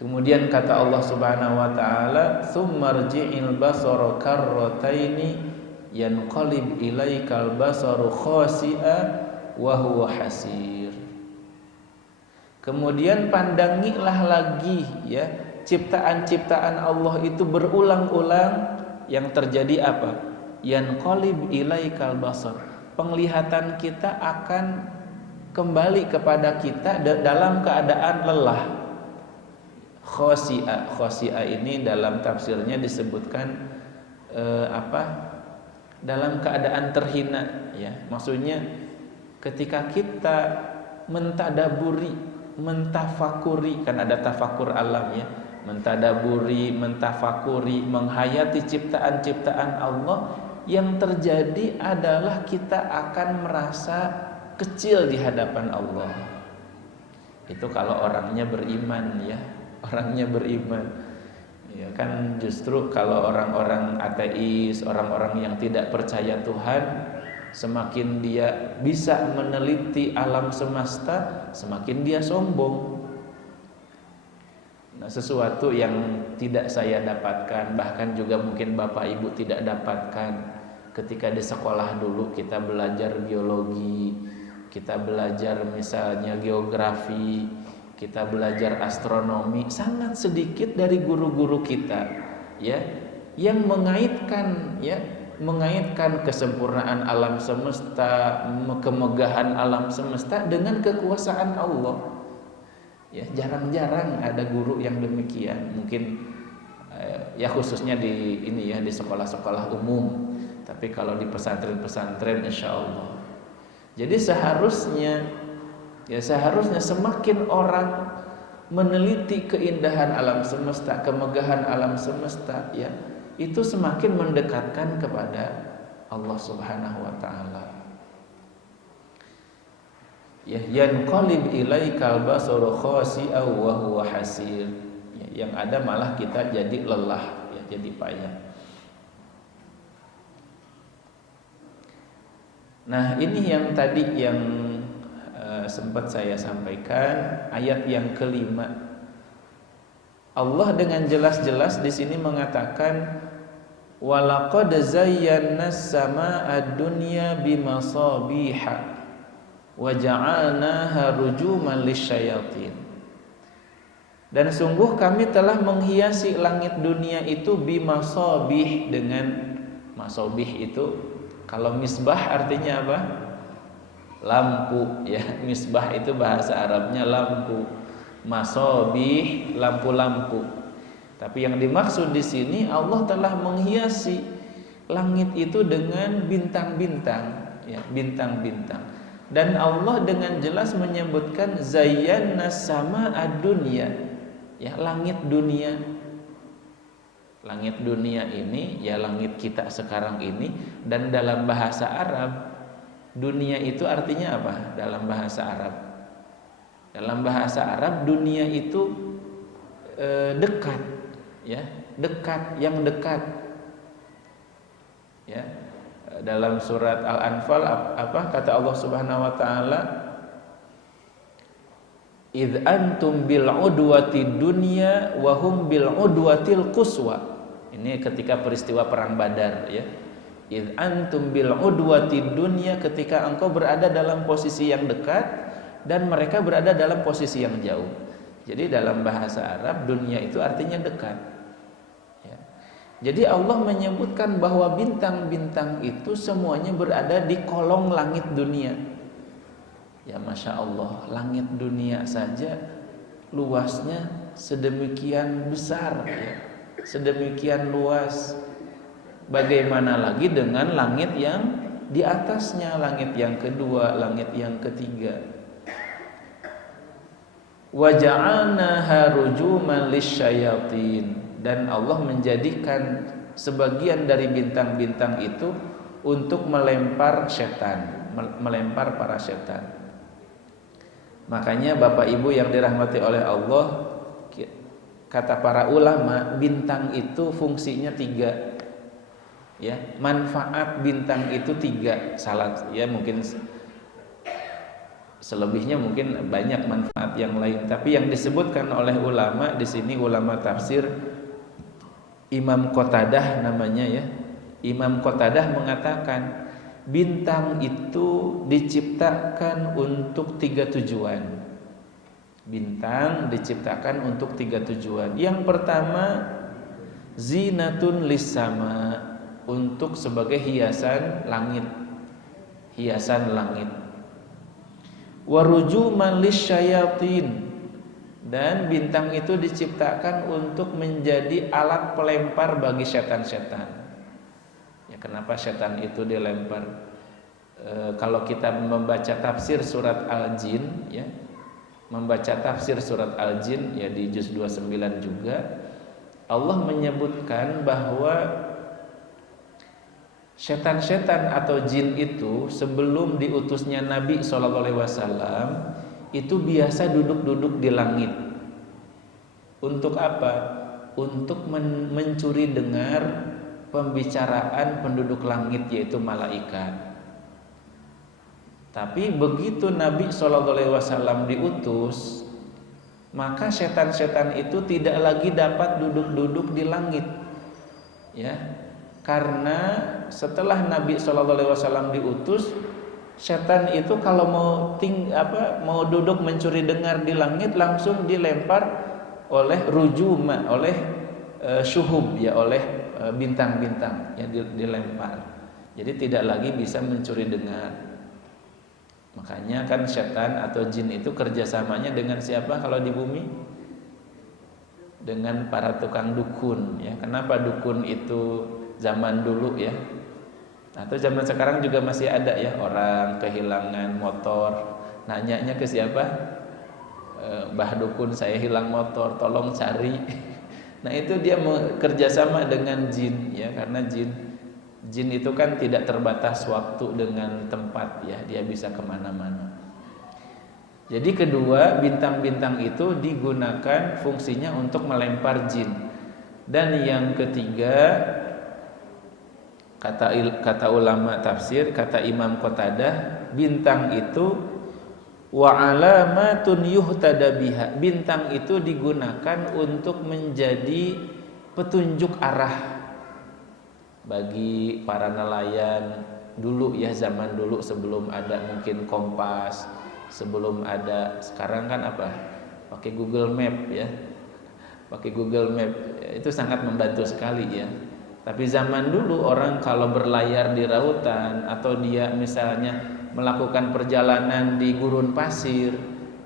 Kemudian kata Allah Subhanahu wa taala, "Tsummarji'il basara karrataini yanqalib ilaikal basaru khasi'a wa huwa hasir." Kemudian pandangilah lagi ya ciptaan-ciptaan Allah itu berulang-ulang, yang terjadi apa? Yanqalib ilaikal basar. Penglihatan kita akan kembali kepada kita dalam keadaan lelah. Khosi'ah ini dalam tafsirnya disebutkan dalam keadaan terhina, ya. Maksudnya ketika kita mentadaburi, mentafakuri, kan ada tafakur alam ya, mentadaburi, mentafakuri, menghayati ciptaan-ciptaan Allah, yang terjadi adalah kita akan merasa kecil di hadapan Allah. Itu kalau orangnya beriman ya. Orangnya beriman, ya kan. Justru kalau orang-orang ateis, orang-orang yang tidak percaya Tuhan, semakin dia bisa meneliti alam semesta, semakin dia sombong. Nah, sesuatu yang tidak saya dapatkan, bahkan juga mungkin Bapak Ibu tidak dapatkan ketika di sekolah dulu kita belajar biologi, kita belajar misalnya geografi, kita belajar astronomi, sangat sedikit dari guru-guru kita ya yang mengaitkan kesempurnaan alam semesta, kemegahan alam semesta dengan kekuasaan Allah. Ya, jarang-jarang ada guru yang demikian. Mungkin ya khususnya di ini ya, di sekolah-sekolah umum. Tapi kalau di pesantren-pesantren insya Allah. Jadi seharusnya semakin orang meneliti keindahan alam semesta, kemegahan alam semesta, ya, itu semakin mendekatkan kepada Allah Subhanahu wa taala. Ya, yanqalib ilaikal basaru khasi'aw wa huwa hasir. Ya, yang ada malah kita jadi lelah, ya, jadi payah. Nah, ini yang tadi yang sempat saya sampaikan, ayat yang kelima. Allah dengan jelas-jelas di sini mengatakan walaqad zayyana as-samaa'a dunya bimasabiha wa ja'alnaha rujuman lisyayatin. Dan sungguh kami telah menghiasi langit dunia itu bimasabih, dengan masabih itu kalau misbah artinya apa? Lampu, ya. Misbah itu bahasa Arabnya lampu. Masabih, lampu-lampu. Tapi yang dimaksud di sini Allah telah menghiasi langit itu dengan bintang-bintang, ya, bintang-bintang. Dan Allah dengan jelas menyebutkan zayyana sama'ad dunya, ya, langit dunia. Langit dunia ini ya langit kita sekarang ini, dan dalam bahasa Arab dunia itu artinya apa? Dalam bahasa Arab. Dalam bahasa Arab dunia itu dekat, ya, dekat, yang dekat. Ya. Dalam surat Al-Anfal apa kata Allah Subhanahu wa taala? Idz antum bil udwati dunya wa hum bil udwatil quswa. Ini ketika peristiwa perang Badar, ya. Idz antum bil udwati dunya, ketika engkau berada dalam posisi yang dekat dan mereka berada dalam posisi yang jauh. Jadi dalam bahasa Arab dunia itu artinya dekat. Ya. Jadi Allah menyebutkan bahwa bintang-bintang itu semuanya berada di kolong langit dunia. Ya, Masya Allah, langit dunia saja luasnya sedemikian besar, ya, sedemikian luas. Bagaimana lagi dengan langit yang di atasnya, langit yang kedua, langit yang ketiga. Wa ja'alnaha rujuman lisyayatin, dan Allah menjadikan sebagian dari bintang-bintang itu untuk melempar setan, melempar para setan. Makanya Bapak Ibu yang dirahmati oleh Allah, kata para ulama, bintang itu fungsinya 3. Ya, manfaat bintang itu 3. Salah, ya, mungkin selebihnya mungkin banyak manfaat yang lain, tapi yang disebutkan oleh ulama di sini, ulama tafsir, Imam Qatadah namanya, ya. Imam Qatadah mengatakan bintang itu diciptakan untuk 3 tujuan. Bintang diciptakan untuk 3 tujuan. Yang pertama, zinatun lis-sama, untuk sebagai hiasan langit. Hiasan langit. Warujuman lisyayatin, dan bintang itu diciptakan untuk menjadi alat pelempar bagi setan-setan. Ya, kenapa setan itu dilempar? Kalau kita membaca tafsir surat Al-Jin, ya, membaca tafsir surat Al-Jin, ya, di juz 29 juga Allah menyebutkan bahwa setan-setan atau jin itu sebelum diutusnya Nabi SAW itu biasa duduk-duduk di langit. Untuk apa? Untuk mencuri dengar pembicaraan penduduk langit, yaitu malaikat. Tapi begitu Nabi SAW diutus, maka setan-setan itu tidak lagi dapat duduk-duduk di langit, ya. Karena setelah Nabi SAW diutus, setan itu kalau mau duduk mencuri dengar di langit langsung dilempar oleh rujuma, oleh syuhub, ya, oleh bintang-bintang yang dilempar. Jadi tidak lagi bisa mencuri dengar. Makanya kan setan atau jin itu kerjasamanya dengan siapa kalau di bumi? Dengan para tukang dukun ya. Kenapa dukun itu zaman dulu ya? Atau zaman sekarang juga masih ada ya, orang kehilangan motor, nanyanya ke siapa? Mbah dukun, saya hilang motor, tolong cari. Nah itu dia kerjasama dengan jin ya, karena jin itu kan tidak terbatas waktu dengan tempat ya, dia bisa kemana-mana. Jadi kedua, bintang-bintang itu digunakan fungsinya untuk melempar jin. Dan yang ketiga, kata ulama tafsir, kata Imam Qatadah, bintang itu wa alamatun yuhtada biha. Bintang itu digunakan untuk menjadi petunjuk arah bagi para nelayan dulu ya, zaman dulu sebelum ada mungkin kompas, sebelum ada sekarang kan apa? Pakai Google Map ya. Pakai Google Map itu sangat membantu sekali ya. Tapi zaman dulu orang kalau berlayar di lautan atau dia misalnya melakukan perjalanan di gurun pasir,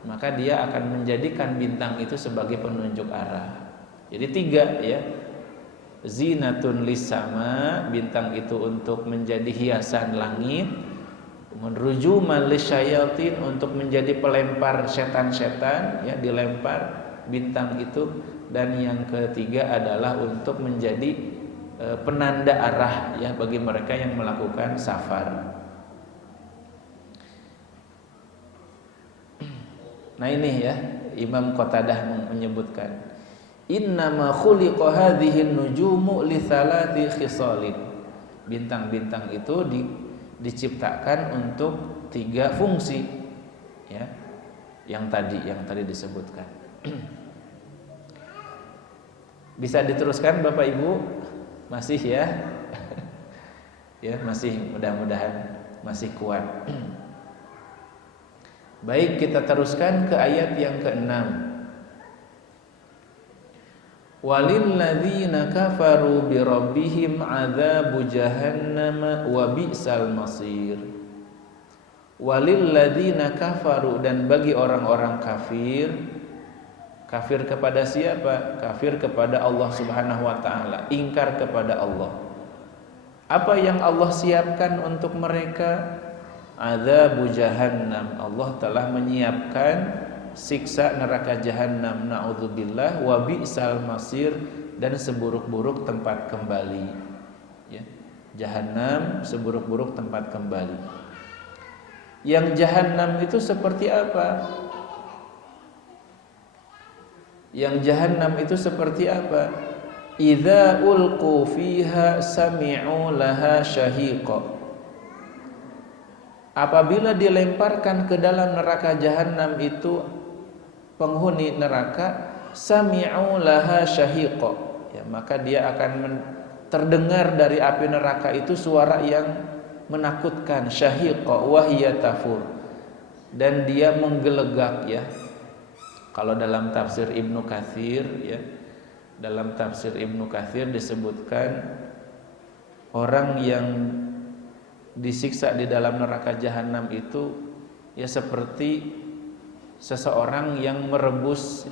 maka dia akan menjadikan bintang itu sebagai penunjuk arah. Jadi tiga ya. Zinatun lisama, bintang itu untuk menjadi hiasan langit. Rujuman lisyayatin, untuk menjadi pelempar setan-setan ya, dilempar bintang itu. Dan yang ketiga adalah untuk menjadi penanda arah ya bagi mereka yang melakukan safar. Nah ini ya, Imam Qatadah menyebutkan, innama khuliqa hadhihi nujumu li thalathi khisalin. Bintang-bintang itu diciptakan untuk tiga fungsi ya, yang tadi disebutkan. Bisa diteruskan Bapak Ibu? Masih ya? Ya, masih, mudah-mudahan masih kuat. Baik, kita teruskan ke ayat yang ke-6. Walilladzina kafaru birabbihim adzabu jahannam wa bi'sal masir. Walilladzina kafaru, dan bagi orang-orang kafir. Kafir kepada siapa? Kafir kepada Allah Subhanahu wa taala, ingkar kepada Allah. Apa yang Allah siapkan untuk mereka? Adzabu jahannam. Allah telah menyiapkan siksa neraka jahanam, naudzubillah, wa bi'sal masir, dan seburuk-buruk tempat kembali ya. Jahanam seburuk-buruk tempat kembali. Yang jahanam itu seperti apa? Yang jahanam itu seperti apa? Idza ulqu fiha sami'u laha syahiqa. Apabila dilemparkan ke dalam neraka jahanam itu penghuni neraka, sami'u laha syahiqa ya, maka dia akan terdengar dari api neraka itu suara yang menakutkan, syahiqa wa hiya tafur, dan dia menggelegak ya. Kalau dalam tafsir Ibnu Katsir ya, dalam tafsir Ibnu Katsir disebutkan orang yang disiksa di dalam neraka jahanam itu ya seperti seseorang yang merebus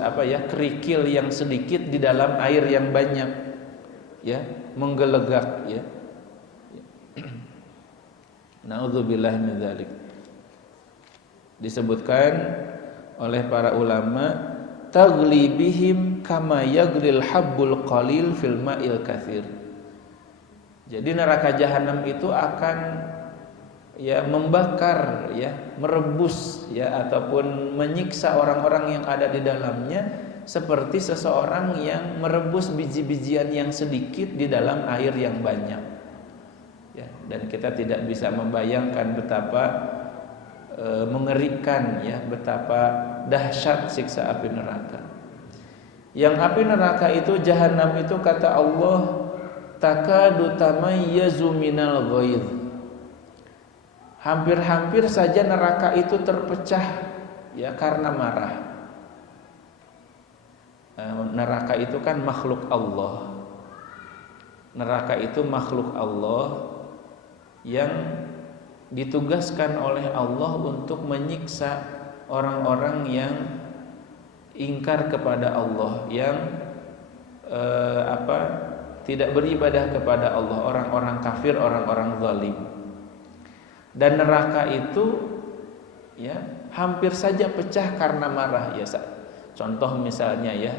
apa ya, kerikil yang sedikit di dalam air yang banyak ya, menggelegak ya. Na'udzubillah min dzalik. Disebutkan oleh para ulama, taglibihim kama yaglil habbul qalil fil ma'il katsir. Jadi neraka jahanam itu akan ya membakar ya, merebus ya, ataupun menyiksa orang-orang yang ada di dalamnya seperti seseorang yang merebus biji-bijian yang sedikit di dalam air yang banyak. Ya, dan kita tidak bisa membayangkan betapa mengerikan ya, betapa dahsyat siksa api neraka. Yang api neraka itu, jahanam itu, kata Allah, takadu tamayyazu minal ghaidh. Hampir-hampir saja neraka itu terpecah ya karena marah. Neraka itu kan makhluk Allah. Neraka itu makhluk Allah yang ditugaskan oleh Allah untuk menyiksa orang-orang yang ingkar kepada Allah, yang tidak beribadah kepada Allah, orang-orang kafir, orang-orang zalim. Dan neraka itu ya hampir saja pecah karena marah ya. Contoh misalnya ya,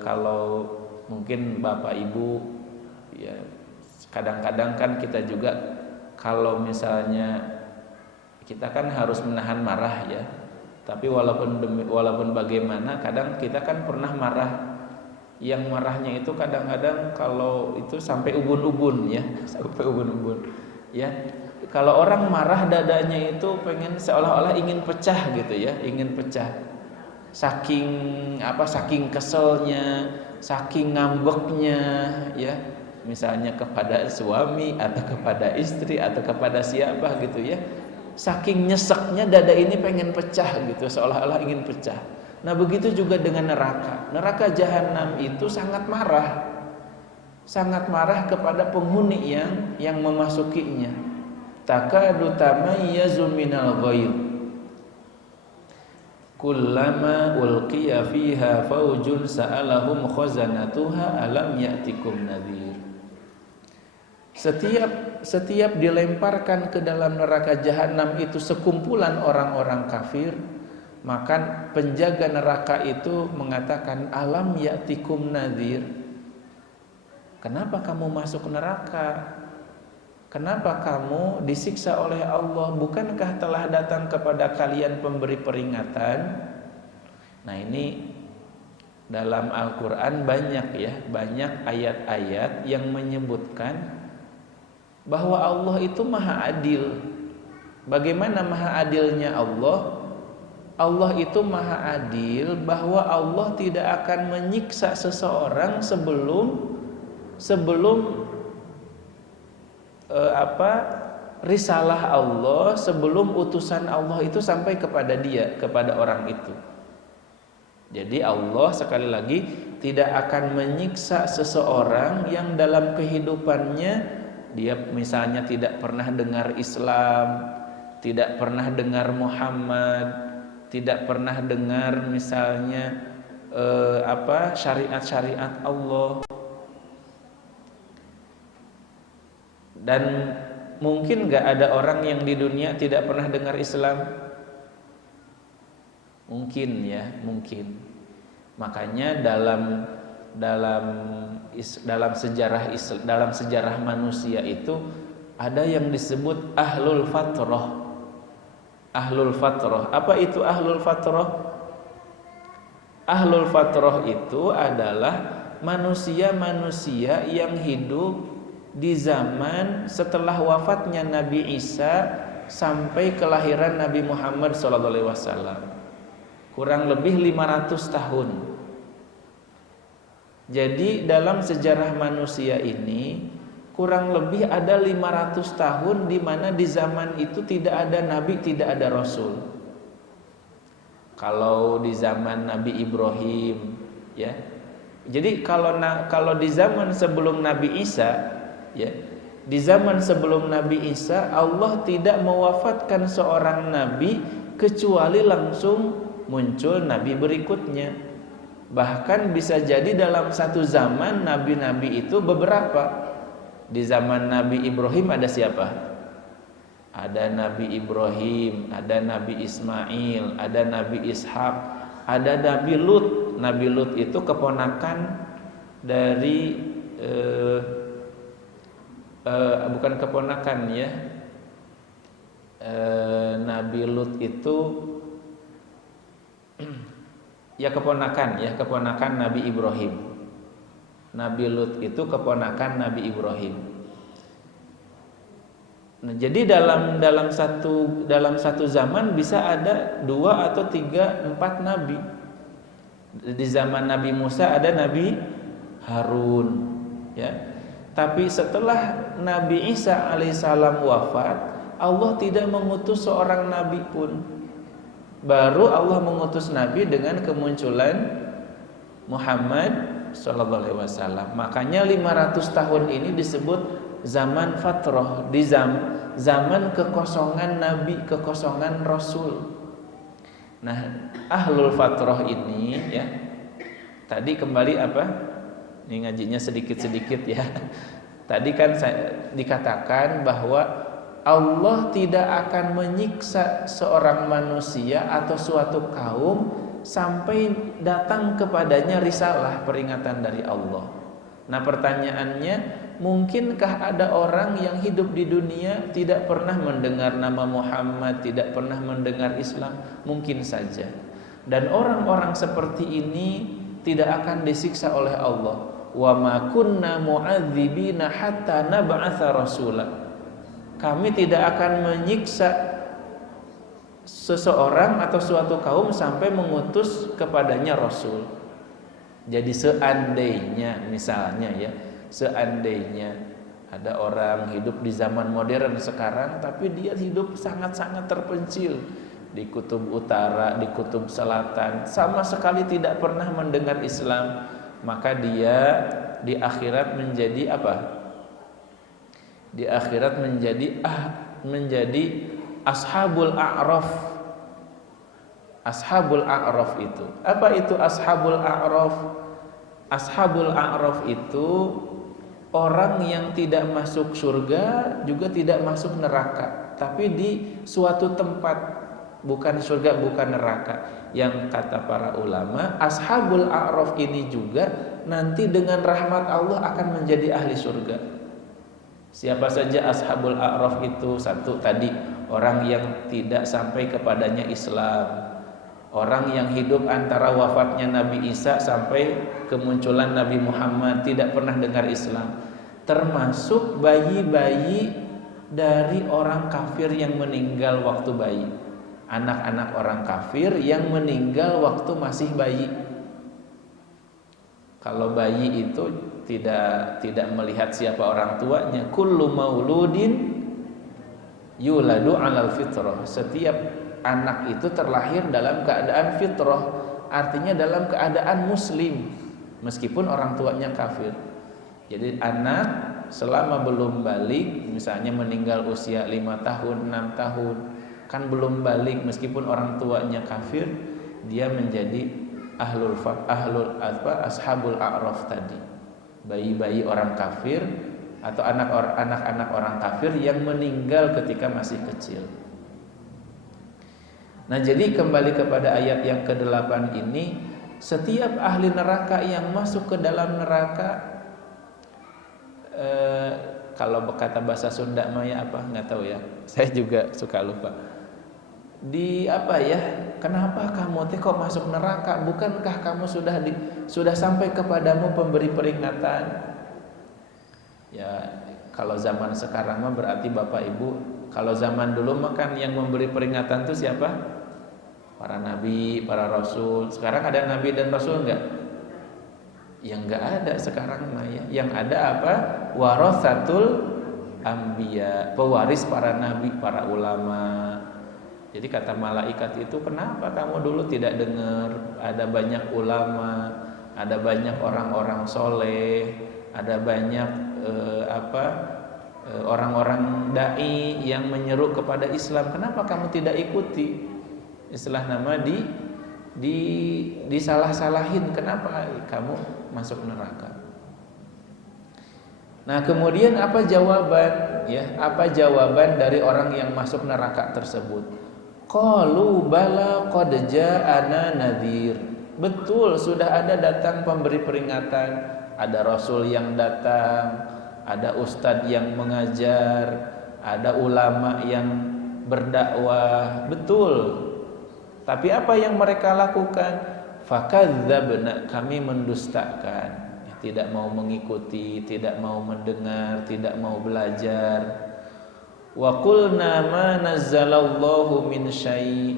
kalau mungkin Bapak Ibu ya, kadang-kadang kan kita juga kalau misalnya kita kan harus menahan marah ya. Tapi walaupun bagaimana, kadang kita kan pernah marah. Yang marahnya itu kadang-kadang kalau itu sampai ubun-ubun ya, sampai ubun-ubun. Ya. Kalau orang marah dadanya itu pengen seolah-olah ingin pecah gitu ya, ingin pecah. Saking keselnya, saking ngambeknya ya. Misalnya kepada suami atau kepada istri atau kepada siapa gitu ya. Saking nyeseknya dada ini pengen pecah gitu, seolah-olah ingin pecah. Nah begitu juga dengan neraka. Neraka jahanam itu sangat marah kepada penghuni yang memasukinya. Takadu tamayyazu minal ghayz. Kullama ulqiya fiha faujun sa'alahum khazanatuha alam ya'tikum nadhir. Setiap dilemparkan ke dalam neraka jahanam itu sekumpulan orang-orang kafir, maka penjaga neraka itu mengatakan alam ya'tikum nadhir. Kenapa kamu masuk neraka? Kenapa kamu disiksa oleh Allah? Bukankah telah datang kepada kalian pemberi peringatan? Nah ini dalam Al-Quran banyak ayat-ayat yang menyebutkan bahwa Allah itu maha adil. Bagaimana maha adilnya Allah? Allah itu maha adil bahwa Allah tidak akan menyiksa seseorang sebelum risalah Allah, sebelum utusan Allah itu sampai kepada kepada orang itu. Jadi Allah sekali lagi tidak akan menyiksa seseorang yang dalam kehidupannya dia misalnya tidak pernah dengar Islam, tidak pernah dengar Muhammad, tidak pernah dengar misalnya syariat-syariat Allah. Dan mungkin gak ada orang yang di dunia tidak pernah dengar Islam? Mungkin ya, mungkin. Makanya dalam sejarah manusia itu ada yang disebut ahlul fatrah. Ahlul fatrah. Apa itu ahlul fatrah? Ahlul fatrah itu adalah manusia-manusia yang hidup di zaman setelah wafatnya Nabi Isa sampai kelahiran Nabi Muhammad SAW, kurang lebih 500 tahun. Jadi dalam sejarah manusia ini kurang lebih ada 500 tahun di mana di zaman itu tidak ada nabi, tidak ada rasul. Kalau di zaman Nabi Ibrahim ya. Jadi kalau di zaman sebelum Nabi Isa ya, di zaman sebelum Nabi Isa Allah tidak mewafatkan seorang nabi kecuali langsung muncul nabi berikutnya. Bahkan bisa jadi dalam satu zaman nabi-nabi itu beberapa. Di zaman Nabi Ibrahim ada siapa? Ada Nabi Ibrahim, ada Nabi Ismail, ada Nabi Ishak, ada Nabi Lut. Nabi Lut itu keponakan dari bukan keponakan ya. Nabi Lut itu ya keponakan Nabi Ibrahim. Nabi Lut itu keponakan Nabi Ibrahim. Nah, jadi dalam satu zaman bisa ada 2 atau 3, 4 nabi. Di zaman Nabi Musa ada Nabi Harun ya. Tapi setelah Nabi Isa alaihissalam wafat, Allah tidak mengutus seorang nabi pun. Baru Allah mengutus nabi dengan kemunculan Muhammad sallallahu alaihi wasallam. Makanya 500 tahun ini disebut zaman fatrah, di zaman kekosongan nabi, kekosongan rasul. Nah, ahlul fatrah ini ya. Tadi kembali apa? Ini ngajinya sedikit-sedikit ya. Tadi kan dikatakan bahwa Allah tidak akan menyiksa seorang manusia atau suatu kaum sampai datang kepadanya risalah, peringatan dari Allah. Nah, pertanyaannya, mungkinkah ada orang yang hidup di dunia tidak pernah mendengar nama Muhammad, tidak pernah mendengar Islam? Mungkin saja. Dan orang-orang seperti ini tidak akan disiksa oleh Allah. Wa ma kunna mu'adzibina hatta nab'atsa rasula. Kami tidak akan menyiksa seseorang atau suatu kaum sampai mengutus kepadanya rasul. Jadi seandainya, misalnya ya, seandainya ada orang hidup di zaman modern sekarang, tapi dia hidup sangat-sangat terpencil di kutub utara, di kutub selatan, sama sekali tidak pernah mendengar Islam, maka dia di akhirat menjadi apa? Di akhirat menjadi ashabul a'raf. Ashabul a'raf itu. Apa itu ashabul a'raf? Ashabul a'raf itu orang yang tidak masuk surga juga tidak masuk neraka, tapi di suatu tempat, bukan surga bukan neraka. Yang kata para ulama, ashabul a'raf ini juga nanti dengan rahmat Allah akan menjadi ahli surga. Siapa saja ashabul a'raf itu? Satu tadi, orang yang tidak sampai kepadanya Islam, orang yang hidup antara wafatnya Nabi Isa sampai kemunculan Nabi Muhammad, tidak pernah dengar Islam. Termasuk bayi-bayi dari orang kafir yang meninggal waktu bayi. Anak-anak orang kafir yang meninggal waktu masih bayi. Kalau bayi itu tidak melihat siapa orang tuanya. Kullu mauludin yuladu 'alal fitrah. Setiap anak itu terlahir dalam keadaan fitrah, artinya dalam keadaan muslim, meskipun orang tuanya kafir. Jadi anak selama belum balik, misalnya meninggal usia 5 tahun, 6 tahun, kan belum balik meskipun orang tuanya kafir, dia menjadi ashabul a'raf tadi. Bayi-bayi orang kafir atau anak-anak orang kafir yang meninggal ketika masih kecil. Nah, jadi kembali kepada ayat yang ke-8 ini, setiap ahli neraka yang masuk ke dalam neraka, kalau berkata bahasa Sunda maya apa nggak tahu ya, saya juga suka lupa. Di apa ya? Kenapa kamu kok masuk neraka? Bukankah kamu sudah sampai kepadamu pemberi peringatan? Ya, kalau zaman sekarang mah berarti Bapak Ibu, kalau zaman dulu mah kan yang memberi peringatan itu siapa? Para nabi, para rasul. Sekarang ada nabi dan rasul enggak? Yang enggak ada sekarang mah ya. Yang ada apa? Warasatul anbiya, pewaris para nabi, para ulama. Jadi kata malaikat itu, kenapa kamu dulu tidak dengar ada banyak ulama, ada banyak orang-orang soleh, ada banyak orang-orang dai yang menyeru kepada Islam, kenapa kamu tidak ikuti? Istilah nama disalah-salahin, kenapa kamu masuk neraka? Nah, kemudian apa jawaban ya? Apa jawaban dari orang yang masuk neraka tersebut? Qalu bala qad ja'ana nadhir. Betul, sudah ada datang pemberi peringatan, ada rasul yang datang, ada ustadz yang mengajar, ada ulama yang berdakwah. Betul. Tapi apa yang mereka lakukan? Fakadzabna, kami mendustakan. Tidak mau mengikuti, tidak mau mendengar, tidak mau belajar. Wa qulna ma nazzalallahu min syai',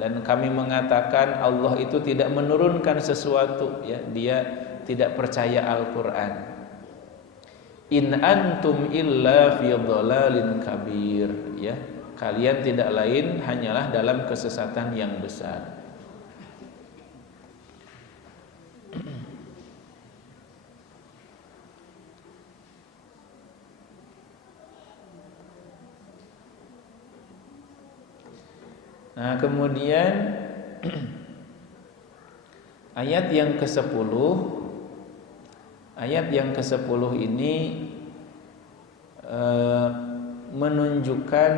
dan kami mengatakan Allah itu tidak menurunkan sesuatu ya, dia tidak percaya Al-Qur'an. In antum illa fi dhalalin kabir ya, kalian tidak lain hanyalah dalam kesesatan yang besar. Nah, kemudian ayat yang ke-10 ini menunjukkan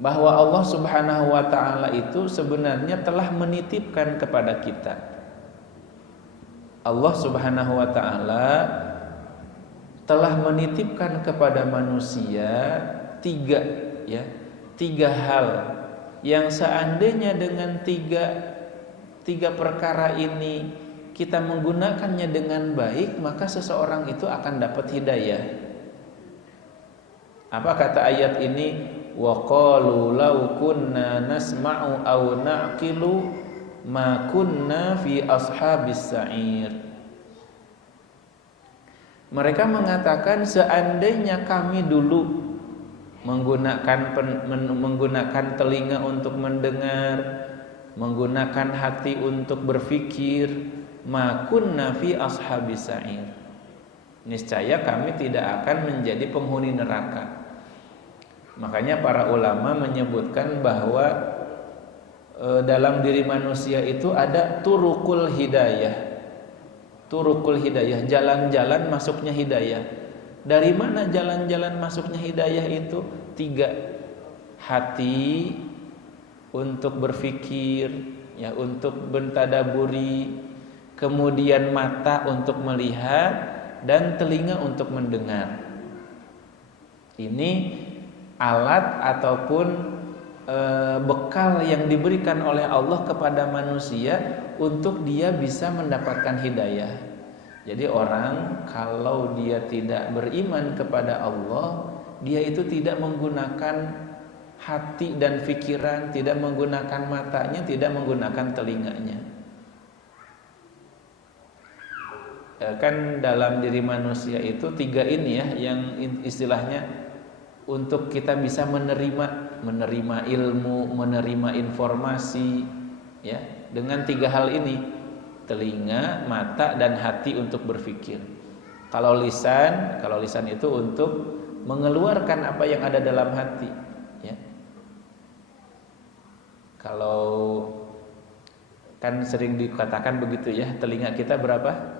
bahwa Allah Subhanahu wa taala itu sebenarnya telah menitipkan kepada kita. Allah Subhanahu wa taala telah menitipkan kepada manusia tiga hal yang seandainya dengan tiga perkara ini kita menggunakannya dengan baik, maka seseorang itu akan dapat hidayah. Apa kata ayat ini? Wa qalu law kunna nasma'u aw na'qilu ma kunna fi ashabis sa'ir. Mereka mengatakan seandainya kami dulu menggunakan telinga untuk mendengar, menggunakan hati untuk berfikir, ma kunna fi ashabis sa'ir, niscaya kami tidak akan menjadi penghuni neraka. Makanya para ulama menyebutkan bahwa dalam diri manusia itu ada turukul hidayah. Turukul hidayah, jalan-jalan masuknya hidayah. Dari mana jalan-jalan masuknya hidayah itu? 3. Hati untuk berfikir, ya, untuk bertadaburi, kemudian mata untuk melihat, dan telinga untuk mendengar. Ini alat ataupun bekal yang diberikan oleh Allah kepada manusia untuk dia bisa mendapatkan hidayah. Jadi orang kalau dia tidak beriman kepada Allah, dia itu tidak menggunakan hati dan pikiran, tidak menggunakan matanya, tidak menggunakan telinganya. Kan dalam diri manusia itu 3 ini ya, yang istilahnya untuk kita bisa menerima ilmu, menerima informasi, ya, dengan 3 hal ini: telinga, mata, dan hati untuk berpikir. Kalau lisan itu untuk mengeluarkan apa yang ada dalam hati, ya. Kalau kan sering dikatakan begitu ya, telinga kita berapa?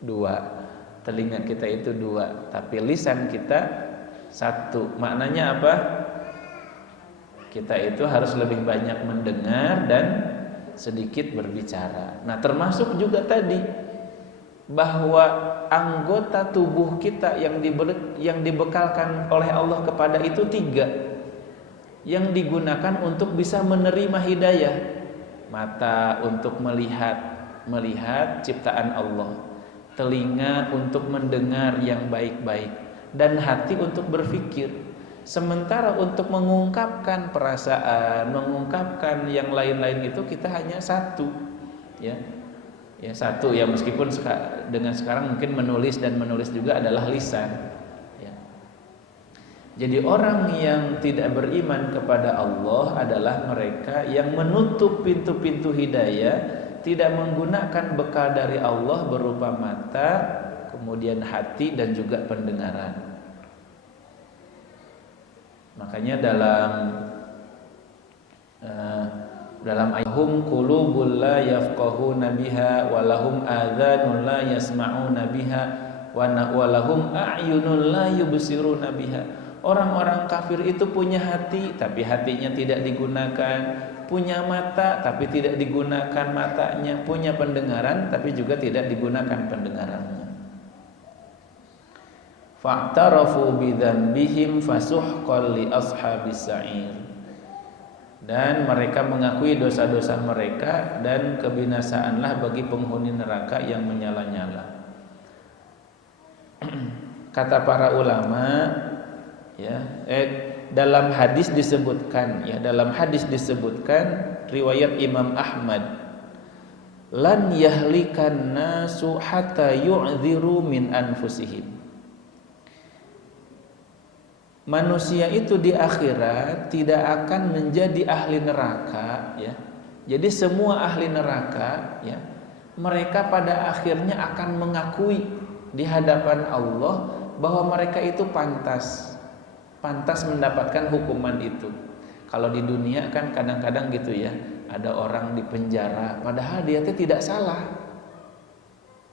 2. Telinga kita itu 2, tapi lisan kita 1. Maknanya apa? Kita itu harus lebih banyak mendengar dan sedikit berbicara. Nah, termasuk juga tadi bahwa anggota tubuh kita yang dibekalkan oleh Allah kepada itu 3 yang digunakan untuk bisa menerima hidayah. Mata untuk melihat ciptaan Allah, telinga untuk mendengar yang baik-baik, dan hati untuk berfikir. Sementara untuk mengungkapkan perasaan, mengungkapkan yang lain-lain itu kita hanya 1, ya 1, ya, meskipun dengan sekarang mungkin menulis juga adalah lisan, ya. Jadi orang yang tidak beriman kepada Allah adalah mereka yang menutup pintu-pintu hidayah, tidak menggunakan bekal dari Allah berupa mata, kemudian hati, dan juga pendengaran. Makanya dalam ayat-hum qulubul la yafqahuna biha walahum adzanun la yasma'una biha walahum a'yunun la yubsiruna biha. Orang-orang kafir itu punya hati tapi hatinya tidak digunakan, punya mata tapi tidak digunakan matanya, punya pendengaran tapi juga tidak digunakan pendengarannya. Fa'tarafu bidzanbihim fasuhqan li ashabis sa'ir. Dan mereka mengakui dosa-dosa mereka, dan kebinasaanlah bagi penghuni neraka yang menyala-nyala. Kata para ulama, ya, dalam hadis disebutkan riwayat Imam Ahmad, lan yahlikan nasu hatta yu'dziru min anfusihim. Manusia itu di akhirat tidak akan menjadi ahli neraka, ya. Jadi semua ahli neraka, ya, mereka pada akhirnya akan mengakui di hadapan Allah bahwa mereka itu pantas pantas mendapatkan hukuman itu. Kalau di dunia kan kadang-kadang gitu ya, ada orang di penjara padahal dia itu tidak salah.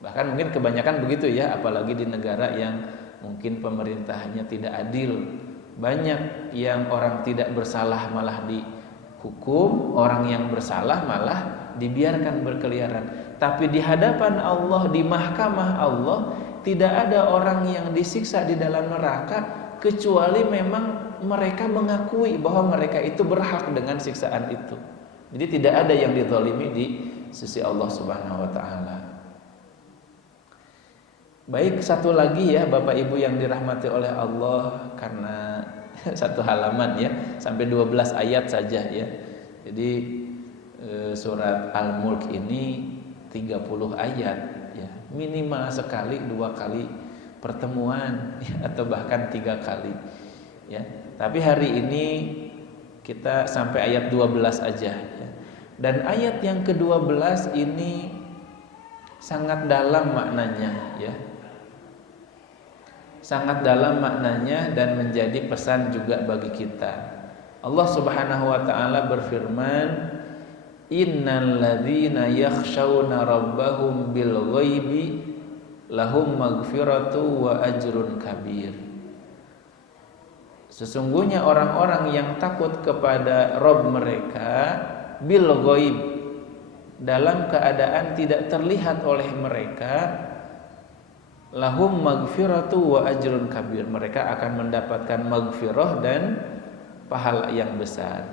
Bahkan mungkin kebanyakan begitu ya, apalagi di negara yang mungkin pemerintahnya tidak adil. Banyak yang orang tidak bersalah malah dihukum, orang yang bersalah malah dibiarkan berkeliaran. Tapi di hadapan Allah, di mahkamah Allah, tidak ada orang yang disiksa di dalam neraka kecuali memang mereka mengakui bahwa mereka itu berhak dengan siksaan itu. Jadi tidak ada yang dizalimi di sisi Allah Subhanahu wa taala. Baik, satu lagi ya Bapak Ibu yang dirahmati oleh Allah, karena satu halaman ya, sampai 12 ayat saja ya. Jadi surat Al-Mulk ini 30 ayat ya, minimal sekali 2 kali pertemuan ya, atau bahkan 3 kali ya. Tapi hari ini kita sampai ayat 12 aja ya. Dan ayat yang ke-12 ini sangat dalam maknanya ya. Sangat dalam maknanya dan menjadi pesan juga bagi kita. Allah Subhanahu wa taala berfirman, innal ladzina yakhshawna rabbahum bil ghaibi lahum maghfiratu wa ajrun kabir. Sesungguhnya orang-orang yang takut kepada Rabb mereka bil ghaib, dalam keadaan tidak terlihat oleh mereka, lahum maghfiratu wa ajrun kabir, mereka akan mendapatkan maghfirah dan pahala yang besar.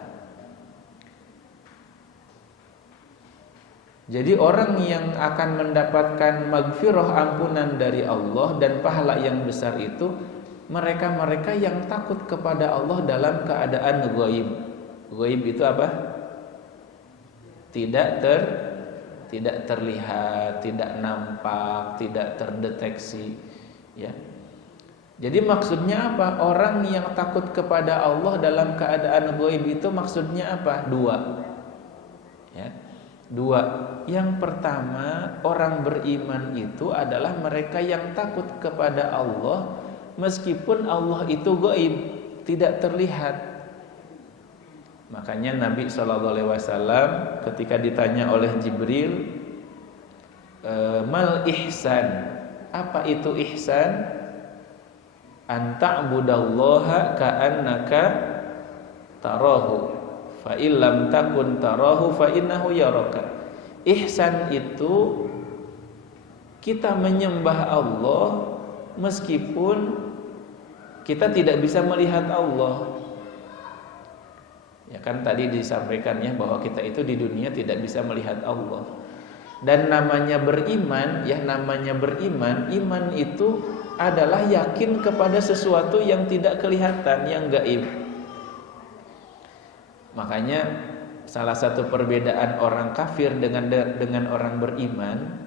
Jadi orang yang akan mendapatkan maghfirah, ampunan dari Allah dan pahala yang besar itu mereka-mereka yang takut kepada Allah dalam keadaan ghaib. Ghaib itu apa? Tidak terlihat, tidak nampak, tidak terdeteksi ya. Jadi maksudnya apa? Orang yang takut kepada Allah dalam keadaan ghaib itu maksudnya apa? Dua ya. Yang pertama, orang beriman itu adalah mereka yang takut kepada Allah meskipun Allah itu ghaib, tidak terlihat. Makanya Nabi SAW ketika ditanya oleh Jibril, mal ihsan, apa itu ihsan? An ta'budallaha ka'annaka tarahu, fa illam takun tarahu fa innahu yaraka. Ihsan itu kita menyembah Allah meskipun kita tidak bisa melihat Allah. Ya kan tadi disampaikan ya bahwa kita itu di dunia tidak bisa melihat Allah. Dan namanya beriman, ya namanya beriman, iman itu adalah yakin kepada sesuatu yang tidak kelihatan, yang gaib. Makanya salah satu perbedaan orang kafir dengan orang beriman,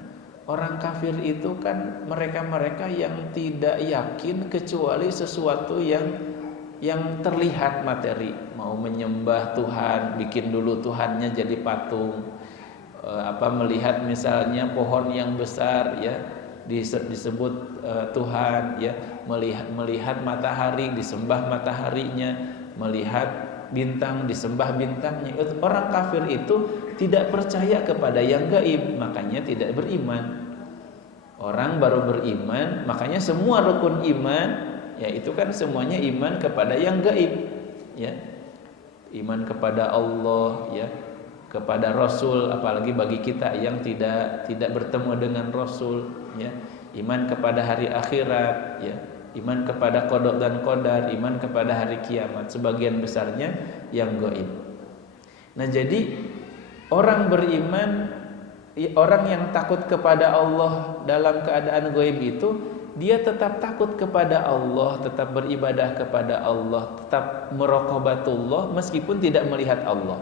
orang kafir itu kan mereka-mereka yang tidak yakin kecuali sesuatu yang terlihat materi. Mau menyembah Tuhan, bikin dulu Tuhannya jadi patung. Melihat misalnya pohon yang besar ya disebut Tuhan ya, melihat matahari disembah mataharinya, melihat bintang disembah bintangnya. Orang kafir itu tidak percaya kepada yang gaib, makanya tidak beriman. Orang baru beriman, makanya semua rukun iman ya itu kan semuanya iman kepada yang gaib ya. Iman kepada Allah ya, kepada Rasul, apalagi bagi kita yang tidak bertemu dengan Rasul ya. Iman kepada hari akhirat ya, iman kepada qada dan qadar, iman kepada hari kiamat, sebagian besarnya yang gaib. Nah, jadi orang beriman, orang yang takut kepada Allah dalam keadaan gaib itu, dia tetap takut kepada Allah, tetap beribadah kepada Allah, tetap muraqabatullah meskipun tidak melihat Allah.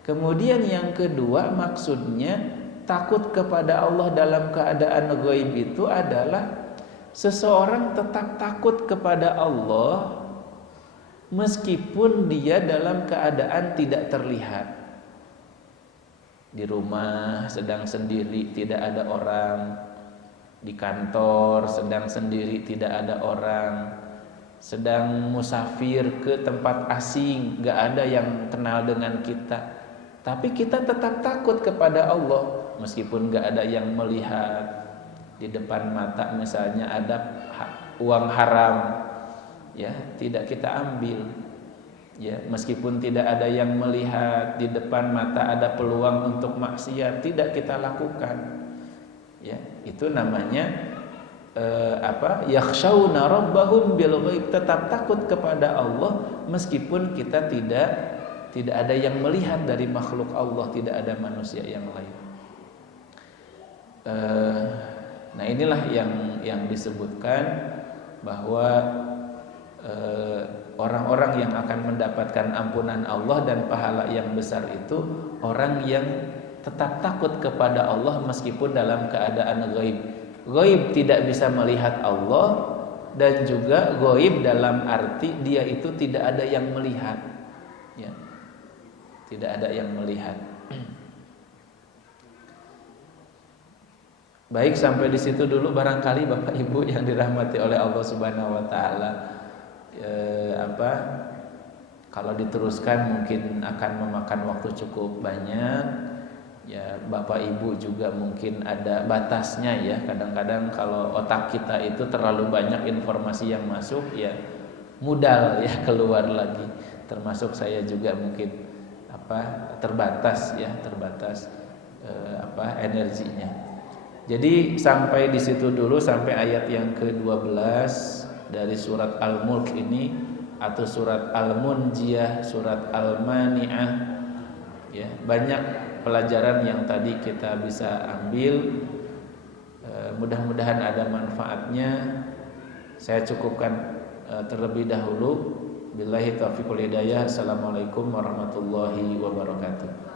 Kemudian yang kedua, maksudnya takut kepada Allah dalam keadaan gaib itu adalah seseorang tetap takut kepada Allah meskipun dia dalam keadaan tidak terlihat. Di rumah sedang sendiri, tidak ada orang. Di kantor sedang sendiri, tidak ada orang. sedang musafir ke tempat asing, gak ada yang kenal dengan kita, tapi kita tetap takut kepada Allah meskipun gak ada yang melihat. Di depan mata misalnya ada uang haram, ya tidak kita ambil, ya meskipun tidak ada yang melihat. Di depan mata ada peluang untuk maksiat, tidak kita lakukan, ya itu namanya yakhshawna rabbahum bil ghaib, tetap takut kepada Allah meskipun kita tidak ada yang melihat dari makhluk Allah, tidak ada manusia yang lain. Nah inilah yang disebutkan bahwa orang-orang yang akan mendapatkan ampunan Allah dan pahala yang besar itu orang yang tetap takut kepada Allah meskipun dalam keadaan ghaib. Ghaib tidak bisa melihat Allah, dan juga ghaib dalam arti dia itu tidak ada yang melihat, ya. Tidak ada yang melihat. Baik, sampai di situ dulu barangkali Bapak Ibu yang dirahmati oleh Allah Subhanahu wa taala. Kalau diteruskan mungkin akan memakan waktu cukup banyak. Ya, Bapak Ibu juga mungkin ada batasnya ya. Kadang-kadang kalau otak kita itu terlalu banyak informasi yang masuk, ya modal ya keluar lagi. Termasuk saya juga mungkin terbatas energinya. Jadi sampai di situ dulu, sampai ayat yang ke-12 dari surat Al-Mulk ini, atau surat Al-Munjiyah, surat Al-Mani'ah. Ya, banyak pelajaran yang tadi kita bisa ambil. Mudah-mudahan ada manfaatnya. Saya cukupkan terlebih dahulu. Billahi taufiq wal hidayah. Assalamualaikum warahmatullahi wabarakatuh.